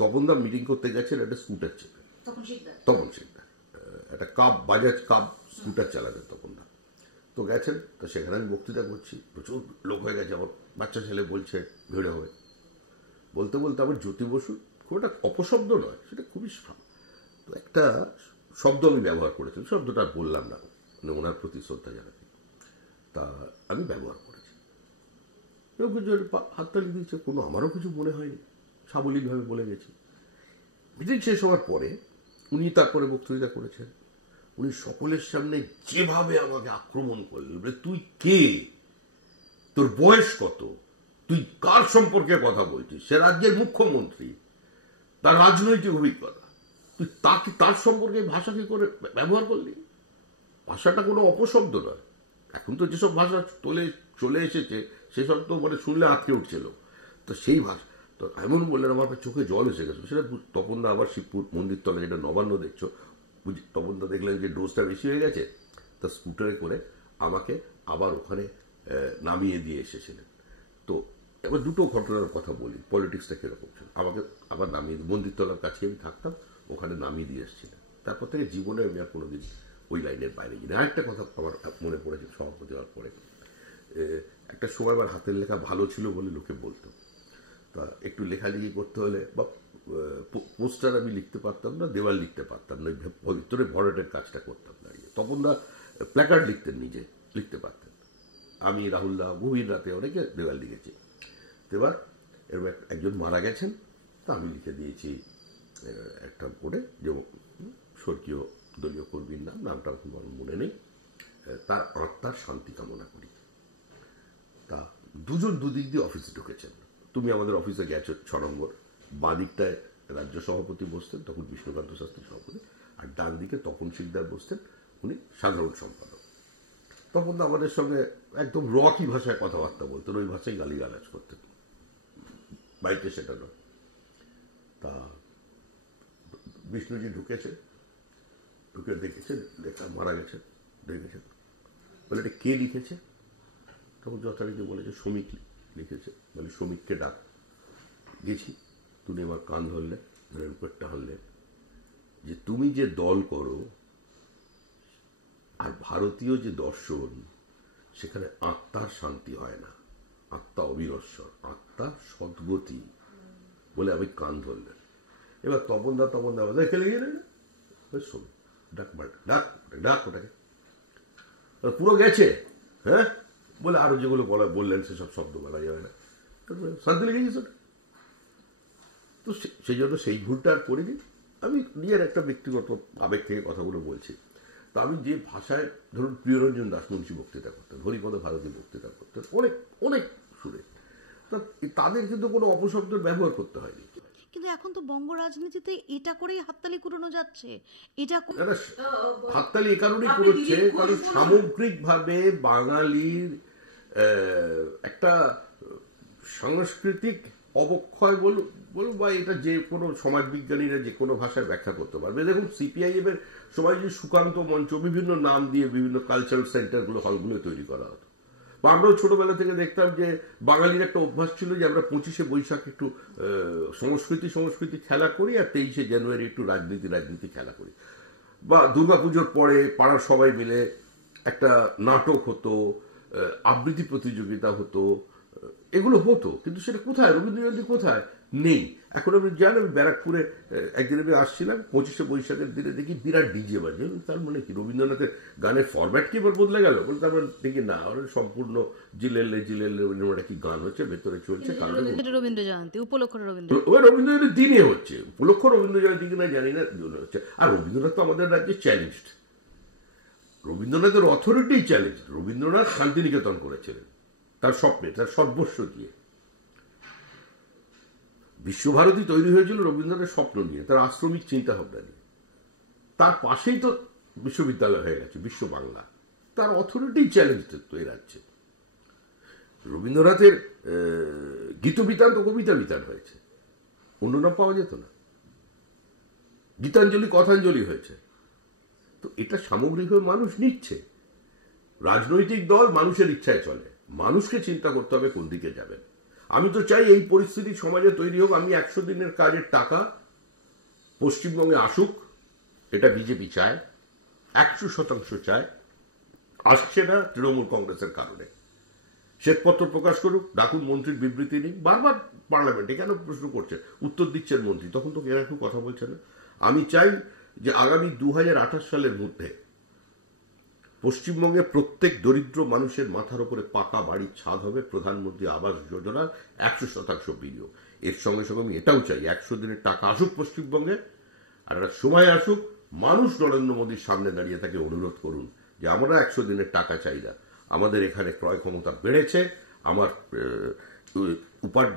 তপনদা মিটিং করতে গেছেন একটা স্কুটার চেপে, তপন সিকদার একটা বাজাজ কাপ স্কুটার চালাতেন তপনদা। তো গেছেন, তো সেখানে আমি বক্তৃতা করছি, প্রচুর লোক হয়ে গেছে, আমার বাচ্চা ছেলে বলছে ভিড়ে হবে। বলতে বলতে আমার জ্যোতি বসু, খুব একটা অপশব্দ নয়, সেটা খুবই, তো একটা শব্দ আমি ব্যবহার করেছি, শব্দটা বললাম না, মানে ওনার প্রতি শ্রদ্ধা জানাতে, তা আমি ব্যবহার করেছি। কেউ কিছু হাততালি দিয়েছে, আমারও কিছু মনে হয়নি, সাবলীলভাবে বলে গেছি। মিটিং শেষ হওয়ার পরে উনি তারপরে বক্তৃতা করেছেন, উনি সকলের সামনে যেভাবে আমাকে আক্রমণ করলেন, তুই কে, তোর বয়স কত, তুই কার সম্পর্কে কথা বলছিস, সে রাজ্যের মুখ্যমন্ত্রী, তার রাজনৈতিক অভিজ্ঞতা, তুই তার সম্পর্কে ভাষা কি করে ব্যবহার করলি? ভাষাটা কোনো অপশব্দ নয়। এখন তো যেসব ভাষা চলে এসেছে সেসব তো মানে শুনলে আটকে উঠছিল, তো সেই ভাষা তো এমন বললেন আমার চোখে জল এসে গেছে। সেটা তপনদা আবার শিবপুর মন্দির তলে যেটা নবান্ন দেখছো, তপনদা দেখলেন যে ডোজটা বেশি হয়ে গেছে, তা স্কুটারে করে আমাকে আবার ওখানে নামিয়ে দিয়ে এসেছিলেন। তো এবার দুটো ঘটনার কথা বলি, পলিটিক্সটা কিরকম ছিল। আমাকে আবার নামিয়ে মন্দির তলার কাছে আমি থাকতাম, ওখানে নামিয়ে দিয়ে এসেছিলেন। তারপর থেকে জীবনে আমি আর কোনোদিন ওই লাইনের বাইরে গিয়ে আরেকটা কথা আমার মনে পড়েছে সভাপতি হওয়ার পরে, একটা সময় আমার হাতের লেখা ভালো ছিল বলে লোকে বলতো, তা একটু লেখালেখি করতে হলে বা পোস্টার আমি লিখতে পারতাম না, দেওয়াল লিখতে পারতাম না, ভিতরে ভরাটের কাজটা করতাম না। তখন না প্ল্যাকার্ড লিখতেন, নিজে লিখতে পারতেন। আমি রাহুলদা গভীর রাতে অনেকে দেওয়াল লিখেছি। এবার এরকম একজন মারা গেছেন, তা আমি লিখে দিয়েছি একটা করে, যে স্বর্গীয় দলীয় কর্মীর নামটা এখন মনে নেই, তার আত্মার শান্তি কামনা করি। তা দুজন দুদিক দিয়ে অফিসে ঢুকেছেন। তুমি আমাদের অফিসে গেছো 6 নম্বর, বাঁ দিকটায় রাজ্য সভাপতি বসতেন, তখন বিষ্ণুকান্ত শাস্ত্রী সভাপতি, আর ডান দিকে তপন শিকদার বসতেন, উনি সাধারণ সম্পাদক। তখন তো আমাদের সঙ্গে একদম রকি ভাষায় কথাবার্তা বলতেন, ওই ভাষায় গালিগালাজ করতেন, বাড়িতে সেটা নয়। তা বিষ্ণুজি ঢুকে দেখেছেন লেখা মারা গেছে, দেখেছেন, বলে এটা কে লিখেছে? তখন যথারীতি বলেছে শ্রমিক লিখেছে। বলে শ্রমিককে ডাক। গেছি, তুমি আমার কান ধরলে, পেটটা হলে, যে তুমি যে দল করো আর ভারতীয় যে দর্শন, সেখানে আত্মার শান্তি হয় না, আত্মা অবিনশ্বর, আত্মা সদ্গতি, বলে আমি কান ধরলেন। এবার তপনদা দেখে লেগে নেই, শ্রমিক ডাক ওটাকে, পুরো গেছে, হ্যাঁ, বলে আরো যেগুলো বললেন সেসব শব্দ বলা যাবে না, শান্তি লেগেছিস ওটা। তো সেই জন্য সেই ভুলটা আর করিনি। আমি নিজের একটা ব্যক্তিগত আবেগ থেকে কথাগুলো বলছি। তো আমি যে ভাষায়, ধরুন প্রিয়রঞ্জন দাসমুন্সী বক্তৃতা করতেন, হরিপদ ভারতী বক্তৃতা করতেন, অনেক অনেক সুরে, তা তাদের কিন্তু কোনো অপশব্দের ব্যবহার করতে হয়নি। কিন্তু এখন তো বঙ্গ রাজনীতিতে এটা করেই হাততালি কুড়ানো যাচ্ছে। এটা হাততালি এ কারণেই করছে, কারণ সামগ্রিকভাবে বাঙালির একটা সাংস্কৃতিক অবক্ষয় বলুন বা এটা যে কোনো সমাজবিজ্ঞানীরা যে কোনো ভাষায় ব্যাখ্যা করতে পারবে। দেখুন সিপিআইএম এর সময় যে সুকান্ত মঞ্চ, বিভিন্ন নাম দিয়ে বিভিন্ন কালচারাল সেন্টারগুলো, হলগুলো তৈরি করা হতো, বা আমরাও ছোটবেলা থেকে দেখতাম যে বাঙালির একটা অভ্যাস ছিল যে আমরা 25শে বৈশাখ একটু সংস্কৃতি খেলা করি, আর 23শে জানুয়ারি একটু রাজনীতি খেলা করি, বা দুর্গাপুজোর পরে পাড়ার সবাই মিলে একটা নাটক হতো, আবৃত্তি প্রতিযোগিতা হতো, এগুলো হতো। কিন্তু সেটা কোথায়, রবীন্দ্র জয়ন্তী কোথায়? নেই। এখন আমি জানি, আমি ব্যারাকপুরে একদিন আমি আসছিলাম, 25শে বৈশাখের দিনে দেখি বিরাট ডিজে বাজে। তার মানে কি রবীন্দ্রনাথের গানের ফরম্যাট কি এবার বদলে গেল? বলে তারপর দেখি না, সম্পূর্ণ জিলেলে রবীন্দ্রনাথ কি গান হচ্ছে ভেতরে চলছে, কারণ রবীন্দ্র জয়ন্তী উপলক্ষ রবীন্দ্র জয়ন্তীর দিনে হচ্ছে, উপলক্ষ রবীন্দ্র জয়ন্তী কিনা জানি না হচ্ছে। আর রবীন্দ্রনাথ তো আমাদের রাজ্যে চ্যালেঞ্জড, রবীন্দ্রনাথের অথরিটি চ্যালেঞ্জ। রবীন্দ্রনাথ শান্তিনিকেতন করেছিলেন তার স্বপ্নে, তার সর্বস্ব দিয়ে। বিশ্বভারতী তৈরি হয়েছিল রবীন্দ্রনাথের স্বপ্ন নিয়ে, তার আশ্রমিক চিন্তা ভাবনা নিয়ে। তার পাশেই তো বিশ্ববিদ্যালয় হয়ে গেছে, বিশ্ব বাংলা, তার অথরিটি চ্যালেঞ্জ তো এ রাজ্যে। রবীন্দ্রনাথের গীতবিতান তো কবিতা বিতান হয়েছে, অন্য নাম পাওয়া যেত না। গীতাঞ্জলি কথাঞ্জলি হয়েছে। তো এটা সামগ্রিকভাবে মানুষ নিচ্ছে। রাজনৈতিক দল মানুষের ইচ্ছায় চলে, মানুষকে চিন্তা করতে হবে কোন দিকে যাবেন। আমি তো চাই এই পরিস্থিতি সমাজে তৈরি হোক, আমি 100 দিনের কাজের টাকা পশ্চিমবঙ্গে আসুক, এটা বিজেপি চায়, 100% চায়। আসছে না তৃণমূল কংগ্রেসের কারণে। শ্বেতপত্র প্রকাশ করুক, ডাকুন, মন্ত্রীর বিবৃতি নিক, বারবার পার্লামেন্টে কেন প্রশ্ন করছে, উত্তর দিচ্ছেন মন্ত্রী, তখন তো এরা একটু কথা বলছে না। আমি চাই যে আগামী 2028 সালের মধ্যে পশ্চিমবঙ্গে প্রত্যেক দরিদ্র মানুষের মাথার উপরে পাকা বাড়ির ছাদ হবে, প্রধানমন্ত্রী আবাস যোজনার 100% বিনিয়োগ। এর সঙ্গে সঙ্গে আমি এটাও চাই 100 দিনের টাকা আসুক পশ্চিমবঙ্গে, আর একটা সময় আসুক, মানুষ নরেন্দ্র মোদীর সামনে দাঁড়িয়ে তাকে অনুরোধ করুন যে আমরা 100 দিনের টাকা চাই না, আমাদের এখানে ক্রয় ক্ষমতা বেড়েছে, আমার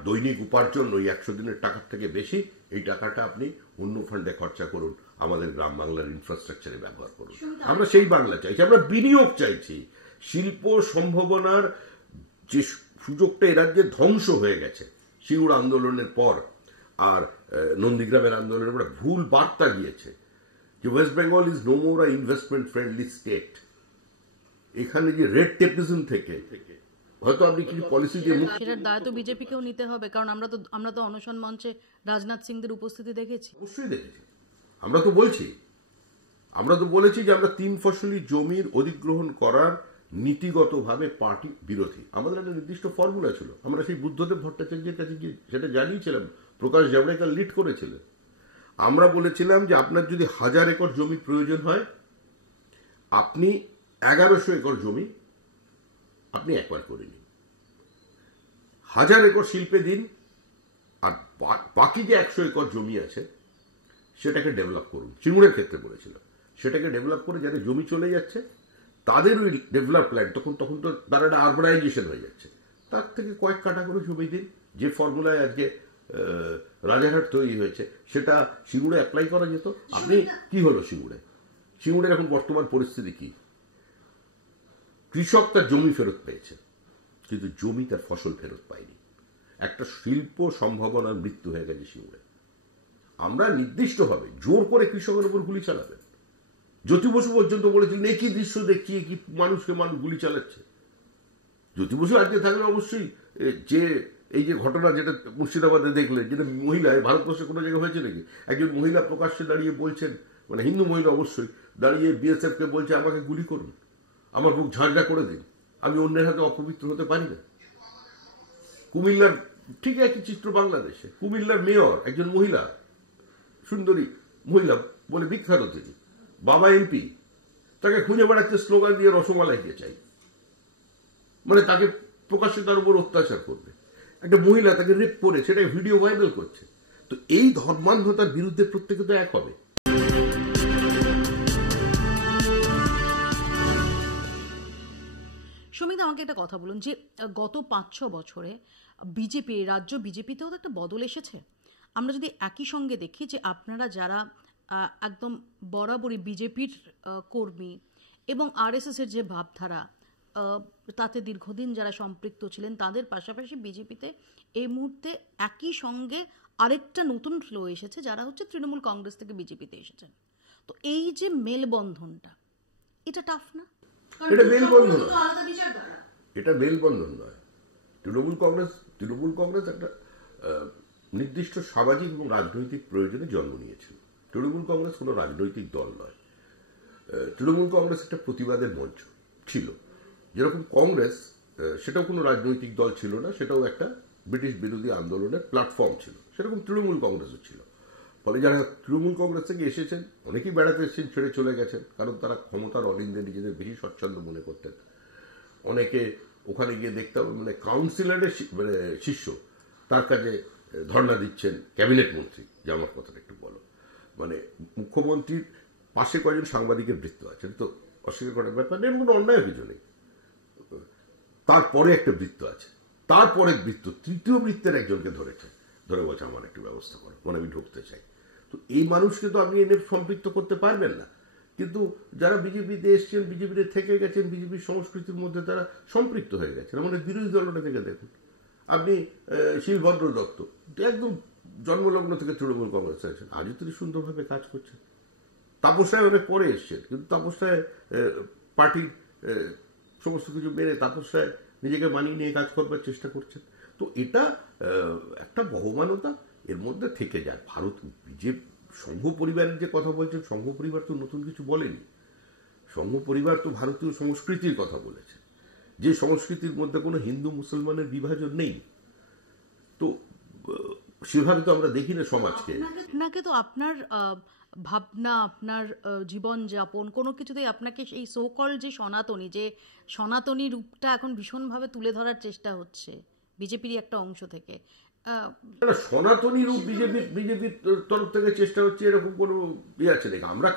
দৈনিক উপার্জন ওই 100 দিনের টাকার থেকে বেশি, এই টাকাটা আপনি অন্য ফান্ডে খরচা করুন, আমাদের গ্রাম বাংলার ইনফ্রাস্ট্রাকচারে ব্যবহার করুন। আমরা সেই বাংলা চাইছি, আমরা বিনিয়োগ চাইছি। শিল্প সম্ভাবনার যে সুযোগটা এ রাজ্যে ধ্বংস হয়ে গেছে সিঙ্গুর আন্দোলনের পর আর নন্দীগ্রামের আন্দোলনের পর, ভুল বার্তা গিয়েছে যে West Bengal is no more a investment friendly state. এখানে যে রেড টেপিজম থেকে হয়তো আপনি কিছু পলিসি দিয়ে সেটার দায় তো বিজেপিকেও নিতে হবে, কারণ আমরা তো অনশন মঞ্চে রাজনাথ সিংদের উপস্থিতি দেখেছি। অবশ্যই দেখেছি, আমরা তো বলেছি যে আমরা 3 ফসলি জমির অধিগ্রহণ করার নীতিগতভাবে পার্টি বিরোধী। আমাদের একটা নির্দিষ্ট ফর্মুলা ছিল, আমরা সেই বুদ্ধদেব ভট্টাচার্যের কাছে গিয়ে সেটা জানিয়েছিলাম, প্রকাশ জাভড়েকর লিড করেছিলেন। আমরা বলেছিলাম যে আপনার যদি 1000 একর জমির প্রয়োজন হয়, আপনি 1100 একর জমি আপনি একবার করে নিন, 1000 একর শিল্পে দিন, আর বাকি যে 100 একর জমি আছে সেটাকে ডেভেলপ করুন। চিঙ্গুরের ক্ষেত্রে বলেছিল সেটাকে ডেভেলপ করে যারা জমি চলে যাচ্ছে তাদের ওই ডেভেলপ প্ল্যান, তখন তো তার একটা আরবানাইজেশন হয়ে যাচ্ছে, তার থেকে কয়েক কাটা করে জমি দিন। যে ফর্মুলায় আজকে রাজারহাট তৈরি হয়েছে সেটা সিঙ্গুরে অ্যাপ্লাই করা যেত। আপনি কি হলো সিঙ্গুরের এখন বর্তমান পরিস্থিতি কি? কৃষক তার জমি ফেরত পেয়েছে, কিন্তু জমি তার ফসল ফেরত পায়নি। একটা শিল্প সম্ভাবনার মৃত্যু হয়ে গেছে সিঙ্গুরে। আমরা নির্দিষ্টভাবে জোর করে কৃষকের উপর গুলি চালাবেন। জ্যোতি বসু পর্যন্ত বলেছিলেন একই দৃশ্য দেখিয়ে কি মানুষ গুলি চালাচ্ছে। জ্যোতি বসু আজকে থাকলে অবশ্যই যে এই যে ঘটনা যেটা মুর্শিদাবাদে দেখলেন, যেটা মহিলা ভারতবর্ষে কোনো জায়গায় হয়েছে নাকি, একজন মহিলা প্রকাশ্যে দাঁড়িয়ে বলছেন, মানে হিন্দু মহিলা অবশ্যই, দাঁড়িয়ে বিএসএফ কে বলছে আমাকে গুলি করুন, আমার বুক ঝাঁঝরা করে দিন, আমি অন্যের হাতে অপবিত্র হতে পারি না। কুমিল্লার ঠিক একই চিত্র বাংলাদেশে, কুমিল্লার মেয়র একজন মহিলা, সুন্দরী মহিলা বলে বিখ্যাত, তিনি বাবা এমপি, তাকে খুঁজে বেড়াচ্ছে স্লোগান দিয়ে রসমালাই দিয়ে চাই, মানে তাকে প্রকাশ্যে তার উপর অত্যাচার করবে। একটা মহিলা তাকে রেপ করে সেটা ভিডিও ভাইরাল করছে। তো এই ধর্মান্ধতার বিরুদ্ধে প্রত্যেকে তো এক হবে। সুমিত, আমাকে একটা কথা বলুন যে গত 5-6 বছরে রাজ্য বিজেপিতেও তো একটা বদল এসেছে। আমরা যদি একই সঙ্গে দেখি যে আপনারা যারা একদম বরাবরই বিজেপির কর্মী এবং আরএসএস এর যে ভাবধারা তাতে দীর্ঘদিন যারা সম্পৃক্ত ছিলেন, তাদের পাশাপাশি বিজেপিতে এই মুহূর্তে একই সঙ্গে আরেকটা নতুন ফ্লো এসেছে, যারা হচ্ছে তৃণমূল কংগ্রেস থেকে বিজেপিতে এসেছেন। তো এই যে মেলবন্ধনটা, এটা টাফ না? এটা মেলবন্ধন নয়। তৃণমূল কংগ্রেস একটা নির্দিষ্ট সামাজিক এবং রাজনৈতিক প্রয়োজনে জন্ম নিয়েছিল। তৃণমূল কংগ্রেস কোনো রাজনৈতিক দল নয়। তৃণমূল কংগ্রেস একটা প্রতিবাদের মঞ্চ ছিল, যেরকম কংগ্রেস সেটাও কোনো রাজনৈতিক দল ছিল না, সেটাও একটা ব্রিটিশ বিরোধী আন্দোলনের প্ল্যাটফর্ম ছিল, সেরকম তৃণমূল কংগ্রেসও ছিল। ফলে যারা তৃণমূল কংগ্রেস থেকে এসেছেন অনেকেই বেড়াতে এসেছেন, ছেড়ে চলে গেছেন, কারণ তারা ক্ষমতার অলিন্দে নিজেদের বেশি স্বচ্ছন্দ মনে করতেন। অনেকে ওখানে গিয়ে দেখতাম মানে কাউন্সিলরের মানে শিষ্য, তার কাছে ধর্ণা দিচ্ছেন ক্যাবিনেট মন্ত্রী, যে আমার কথাটা একটু বলো, মানে মুখ্যমন্ত্রীর পাশে কয়েকজন সাংবাদিকের বৃত্ত আছে, তো অস্বীকার করার ব্যাপার নেই, কোনো অন্যায় কিছু নেই। তারপরে একটা বৃত্ত আছে, তারপরে বৃত্ত, তৃতীয় বৃত্তের একজনকে ধরে বলছে আমার একটু ব্যবস্থা করো, মানে আমি ঢুকতে চাই। তো এই মানুষকে তো আপনি এনে সম্পৃক্ত করতে পারবেন না। কিন্তু যারা বিজেপিতে এসছেন, বিজেপিতে থেকে গেছেন, বিজেপির সংস্কৃতির মধ্যে তারা সম্পৃক্ত হয়ে গেছেন। আমাদের বিরোধী দলটা থেকে দেখুন, আপনি শিলভদ্র দত্ত একদম জন্মলগ্ন থেকে তৃণমূল কংগ্রেসে আছেন, আজও তিনি সুন্দরভাবে কাজ করছেন। তাপস রায় অনেক পরে এসছেন, কিন্তু তাপস রায় পার্টির সমস্ত কিছু মেনে তাপস রায় নিজেকে মানিয়ে নিয়ে কাজ করবার চেষ্টা করছেন। তো এটা একটা বহমানতা এর মধ্যে থেকে যায়। ভারত সংঘ পরিবারের যে কথা বলছেন, সংঘ পরিবার তো নতুন কিছু বলেনি। সংঘ পরিবার তো ভারতীয় সংস্কৃতির কথা বলেছে, যে সংস্কৃতির মধ্যে কোনো হিন্দু মুসলমানের বিভাজন নেই। তো সেভাবে তো আমরা দেখি না সমাজকে। আপনাকে তো আপনার ভাবনা, আপনার জীবনযাপন কোনো কিছুতেই আপনাকে সেই সোকল যে সনাতনী রূপটা এখন ভীষণভাবে তুলে ধরার চেষ্টা হচ্ছে বিজেপির একটা অংশ থেকে, না, সনাতনী রূপ বিজেপির তরফ থেকে চেষ্টা হচ্ছে, এরকম কোনো ইয়ে আছে নাকি? আমরা,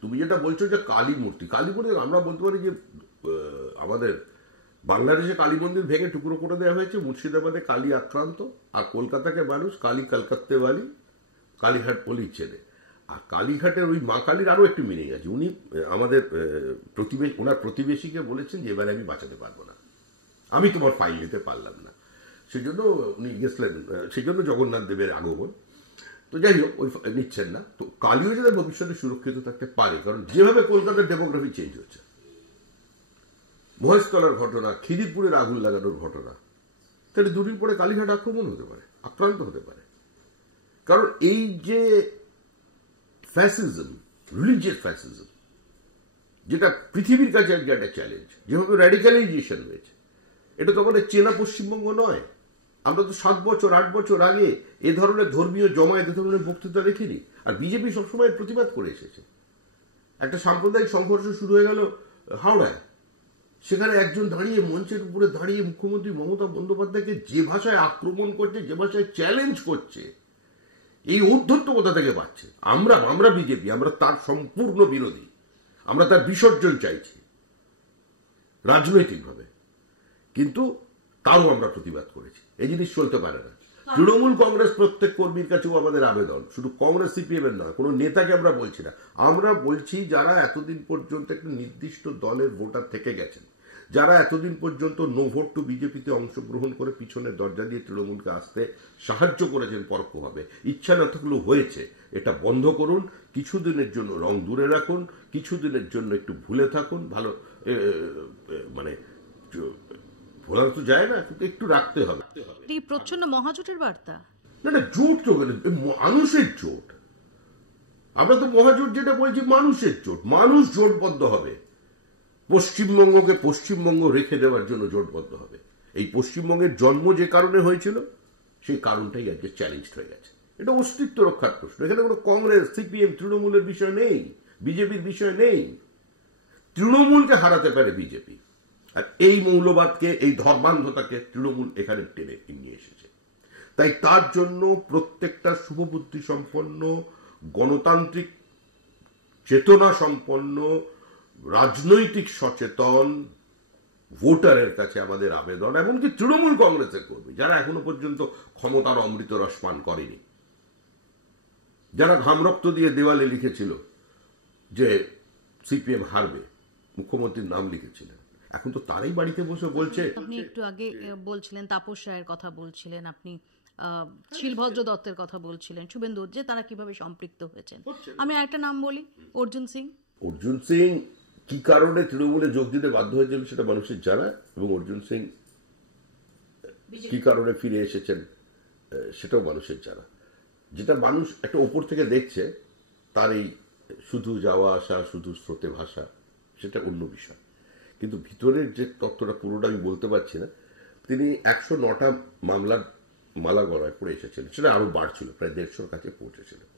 তুমি যেটা বলছো যে কালী মূর্তি, আমরা বলতে পারি যে আমাদের বাংলাদেশে কালী মন্দির ভেঙে টুকরো করে দেওয়া হয়েছে, মুর্শিদাবাদে কালী আক্রান্ত, আর কলকাতাকে মানুষ কালী কলকাত্তে বালি, কালীঘাট বলেই চেনে। আর কালীঘাটের ওই মা কালীর আরও একটু মিনিং আছে। উনি আমাদের ওনার প্রতিবেশীকে বলেছেন যে এবারে আমি বাঁচাতে পারবো না, আমি তোমার ফাইল নিতে পারলাম না, সেই জন্য উনি গেছিলেন, সেই জন্য জগন্নাথ দেবের আগমন। তো যাই হোক, ওই নিচ্ছেন না। তো কালীও যাতে ভবিষ্যতে সুরক্ষিত থাকতে পারে, কারণ যেভাবে কলকাতার ডেমোগ্রাফি চেঞ্জ হচ্ছে, মহেশতলার ঘটনা, খিদিরপুরের আগুন লাগানোর ঘটনা, তাহলে দুদিন পরে কালীঘাট আক্রমণ হতে পারে, আক্রান্ত হতে পারে। কারণ এই যে ফ্যাসিজম, রিলিজিয়াস ফ্যাসিজম, যেটা পৃথিবীর কাছে একটা চ্যালেঞ্জ, যেভাবে র্যাডিক্যালাইজেশন হয়েছে, এটা তো আমাদের চেনা পশ্চিমবঙ্গ নয়। আমরা তো 7 বছর 8 বছর আগে এ ধরনের ধর্মীয় জমায়েত, এ ধরনের বক্তৃতা দেখিনি। আর বিজেপি সবসময় প্রতিবাদ করে এসেছে। একটা সাম্প্রদায়িক সংঘর্ষ শুরু হয়ে গেল হাওড়ায়, সেখানে একজন দাঁড়িয়ে, মঞ্চের উপরে দাঁড়িয়ে মুখ্যমন্ত্রী মমতা বন্দ্যোপাধ্যায়কে যে ভাষায় আক্রমণ করছে, যে ভাষায় চ্যালেঞ্জ করছে, এই ঔদ্ধত্য কোথা থেকে পাচ্ছে? আমরা বিজেপি, আমরা তার সম্পূর্ণ বিরোধী, আমরা তার বিসর্জন চাইছি রাজনৈতিকভাবে, কিন্তু তারও আমরা প্রতিবাদ করেছি। এই জিনিস চলতে পারে না। তৃণমূল কংগ্রেস প্রত্যেক কর্মীর কাছেও আমাদের আবেদন, শুধু কংগ্রেস সিপিএম এর নয়, কোনো নেতাকে আমরা বলছি না, আমরা বলছি যারা এতদিন পর্যন্ত একটা নির্দিষ্ট দলের ভোটার থেকে গেছেন, যারা এতদিন পর্যন্ত নো ভোট টু বিজেপিতে অংশগ্রহণ করে পিছনের দরজা দিয়ে তৃণমূলকে আসতে সাহায্য করেছেন পরোক্ষভাবে, ইচ্ছা না থাকলেও হয়েছে, এটা বন্ধ করুন। কিছুদিনের জন্য রং দূরে রাখুন, কিছুদিনের জন্য একটু ভুলে থাকুন, ভালো মানে ভোলা তো যায় না, কিন্তু একটু রাখতে হবে। এই প্রচ্ছন্ন মহাজোটের বার্তা, না, জোট তো মানুষের জোট, আমরা তো মহাজোট যেটা বলছি মানুষের জোট, মানুষ জোটবদ্ধ হবে, পশ্চিমবঙ্গকে পশ্চিমবঙ্গ রেখে দেওয়ার জন্য জোটবদ্ধ হবে। এই পশ্চিমবঙ্গের জন্ম যে কারণে হয়েছিল, সেই কারণটাই আজকে চ্যালেঞ্জ হয়ে গেছে। এটা অস্তিত্ব রক্ষার প্রশ্ন। এখানে কোনো কংগ্রেস, সিপিএম, তৃণমূলের বিষয় নেই, বিজেপির বিষয় নেই। তৃণমূলকে হারাতে পারে বিজেপি, আর এই মৌলবাদকে, এই ধর্মান্ধতাকে তৃণমূল এখানে টেনে নিয়ে এসেছে। তাই তার জন্য প্রত্যেকটা শুভবুদ্ধি সম্পন্ন, গণতান্ত্রিক চেতনা সম্পন্ন, রাজনৈতিক সচেতন ভোটারের কাছে আমাদের আবেদন, এমনকি তৃণমূল কংগ্রেসের কর্মী যারা এখনো পর্যন্ত ক্ষমতার অমৃত রস পান করেনি, যারা ঘাম রক্ত দিয়ে দেওয়ালে লিখেছিল যে সিপিএম হারবে, মুখ্যমন্ত্রীর নাম লিখেছিলেন, এখন তো তারাই বাড়িতে বসে বলছে। আপনি একটু আগে বলছিলেন, তাপস রায়ের কথা বলছিলেন, আপনি শিলভদ্র দত্তের কথা বলছিলেন, শুভেন্দু, যে তারা কিভাবে সম্পৃক্ত হয়েছেন। আমি একটা নাম বলি, অর্জুন সিং। অর্জুন সিং কি কারণে তৃণমূলে যোগ দিতে বাধ্য হয়েছিল সেটা মানুষের জানা, এবং অর্জুন সিং কি কারণে ফিরে এসেছেন সেটাও মানুষের জানা। যেটা মানুষ একটা ওপর থেকে দেখছে, তার এই শুধু যাওয়া আসা, শুধু স্রোতে ভাষা, সেটা অন্য বিষয়। কিন্তু ভিতরের যে তত্ত্বটা পুরোটা আমি বলতে পারছি না। তিনি 109টা মামলার মালা গলায় পড়ে এসেছিলেন, সেটা আরো বাড়ছিল, প্রায় 150-র কাছে পৌঁছেছিলেন।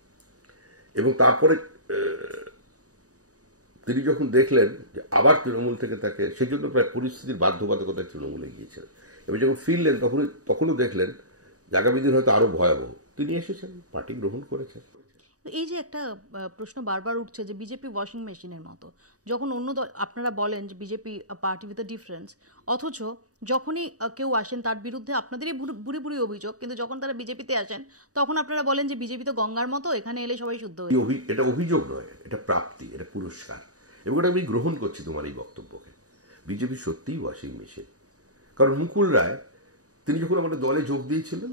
এবং তারপরে তিনি যখন দেখলেন যে আবার তৃণমূল থেকে তাকে, সেই জন্য প্রায় পরিস্থিতির বাধ্যবাধকতায় তৃণমূলে গিয়েছিলেন, এবং যখন ফিরলেন তখনও দেখলেন যে আগামী দিন হয়তো আরো ভয়াবহ, তিনি এসেছেন, পার্টি গ্রহণ করেছেন। এই যে একটা প্রশ্ন বারবার উঠছে যে বিজেপি ওয়াশিং মেশিনের মতো, যখন অন্য দল, আপনারা বলেন যে BJP party with a difference, অথচ যখনই কেউ আসেন তার বিরুদ্ধে আপনাদেরই বুড়ি বুড়ি অভিযোগ, কিন্তু যখন তারা বিজেপিতে আসেন তখন আপনারা বলেন যে বিজেপি তো গঙ্গার মতো, এখানে এলে সবাই শুদ্ধ হয়ে। এটা অভিযোগ নয়, এটা প্রাপ্তি, এটা পুরস্কার, এবং এটা আমি গ্রহণ করছি তোমার এই বক্তব্যকে। বিজেপি সত্যিই ওয়াশিং মেশিন। কারণ মুকুল রায়, তিনি যখন আমাদের দলে যোগ দিয়েছিলেন,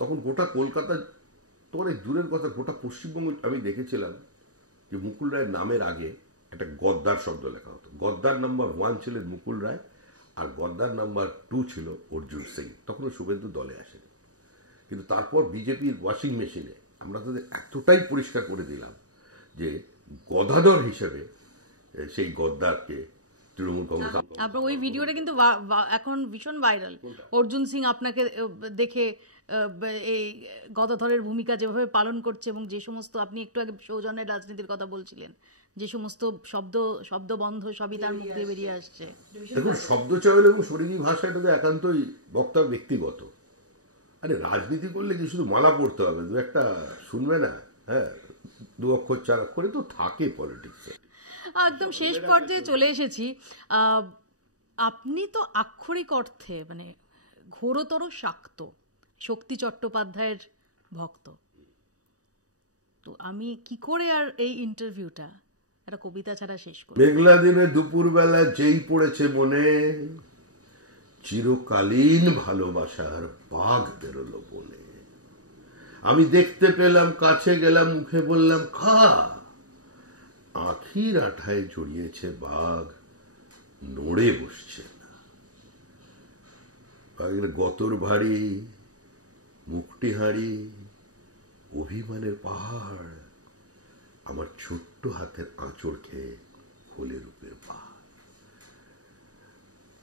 তখন গোটা কলকাতা, তোমার এই দূরের কথা, গোটা পশ্চিমবঙ্গ আমি দেখেছিলাম যে মুকুল রায়ের নামের আগে একটা গদ্দার শব্দ লেখা হতো। গদ্দার নাম্বার 1 ছিলেন মুকুল রায়, আর গদ্দার নাম্বার 2 ছিল অর্জুন সিং। তখনও শুভেন্দু দলে আসেনি, কিন্তু তারপর বিজেপির ওয়াশিং মেশিনে আমরা তাদের এতটাই পরিষ্কার করে দিলাম যে গদাধর হিসেবে সেই গদ্দারকে তৃণমূল কংগ্রেস। আপনার ওই ভিডিওটা কিন্তু এখন ভীষণ ভাইরাল। অর্জুন সিং আপনাকে দেখে এই গদাধরের ভূমিকা যেভাবে পালন করছে, এবং যে সমস্ত, আপনি একটু আগে সৌজন্যের রাজনীতির কথা বলছিলেন, যে সমস্ত শব্দবন্ধ সবই তার মুখ দিয়ে বেরিয়ে আসছে। দেখুন, শব্দ চয়ন এবং শরীরী ভাষা, এটা তো একান্তই বক্তার ব্যক্তিগত। আরে রাজনীতি করলে কি শুধু মালা পড়তে হবে, দু একটা শুনবে না, হ্যাঁ, 2 অক্ষর 4 অক্ষরে তো থাকে পলিটিক্সে। একদম শেষ পর্যায়ে চলে এসেছি। আপনি তো আক্ষরিক অর্থে মানে ঘোরতর শাক্ত শক্তি চট্টোপাধ্যায়ের ভক্ত, তো আমি কি করে আর এই ইন্টারভিউটা একটা কবিতা ছাড়া শেষ করি? মেঘলা দিনে দুপুরবেলা যেই পড়েছে মনে, চিরকালীন ভালোবাসার বাঘ বেরোলো বনে। আমি দেখতে পেলাম, কাছে গেলাম, মুখে বললাম খা, আখির আঠায় জড়িয়েছে বাঘ, নড়ে বসছে না। বাঘের গতর ভারী, মুখটি হাঁড়ি, অভিমানের পাহাড়, আমার ছোট্ট হাতের আঁচড় খেয়ে খোলে রূপের পাহাড়।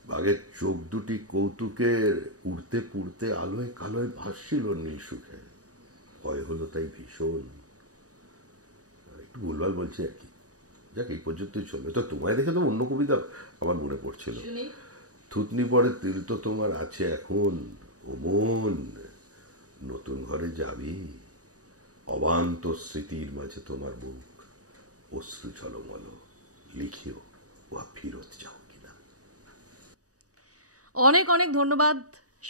বাঘের চোখ দুটি কৌতুকের, উড়তে পুড়তে আলোয় কালোয় ভাসছিল নীল সুখে। ভয় হলো তাই ভীষণ। একটু ভুলভাল বলছি আর কি, যাক এই পর্যন্তই চলবে। তো তোমায় দেখে তো অন্য কবিতা আমার মনে পড়ছিল, থুতনি পরে তিল তো তোমার আছে এখন, ও মন নতুন ঘরে যাবি, অবান্ত স্মৃতির মাঝে তোমার মুখ, অশ্রু ঝলমল, লিখিও উহা ফিরত যাও কিনা। অনেক অনেক ধন্যবাদ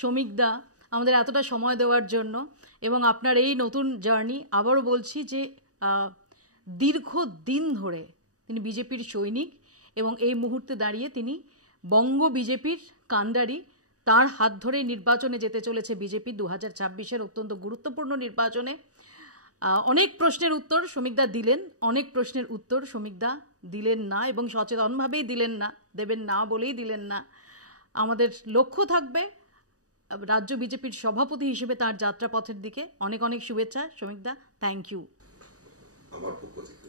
শমিক দা আমাদের এতটা সময় দেওয়ার জন্য এবং আপনার এই নতুন জার্নি। আবারও বলছি যে দীর্ঘদিন ধরে তিনি বিজেপির সৈনিক এবং এই মুহূর্তে দাঁড়িয়ে তিনি বঙ্গ বিজেপির কাণ্ডারি। তার হাত ধরে নির্বাচনে যেতে চলেছে বিজেপি 2026-এর অত্যন্ত গুরুত্বপূর্ণ নির্বাচনে। অনেক প্রশ্নের উত্তর শমিকদা দিলেন, অনেক প্রশ্নের উত্তর শমিকদা দিলেন না এবং সচেতনভাবেই দিলেন না, দেবেন না বলেই দিলেন না। আমাদের লক্ষ্য থাকবে রাজ্য বিজেপির সভাপতি হিসেবে তার যাত্রাপথের দিকে। অনেক অনেক শুভেচ্ছা শমিকদা, থ্যাংক ইউ। আমার পক্ষ থেকে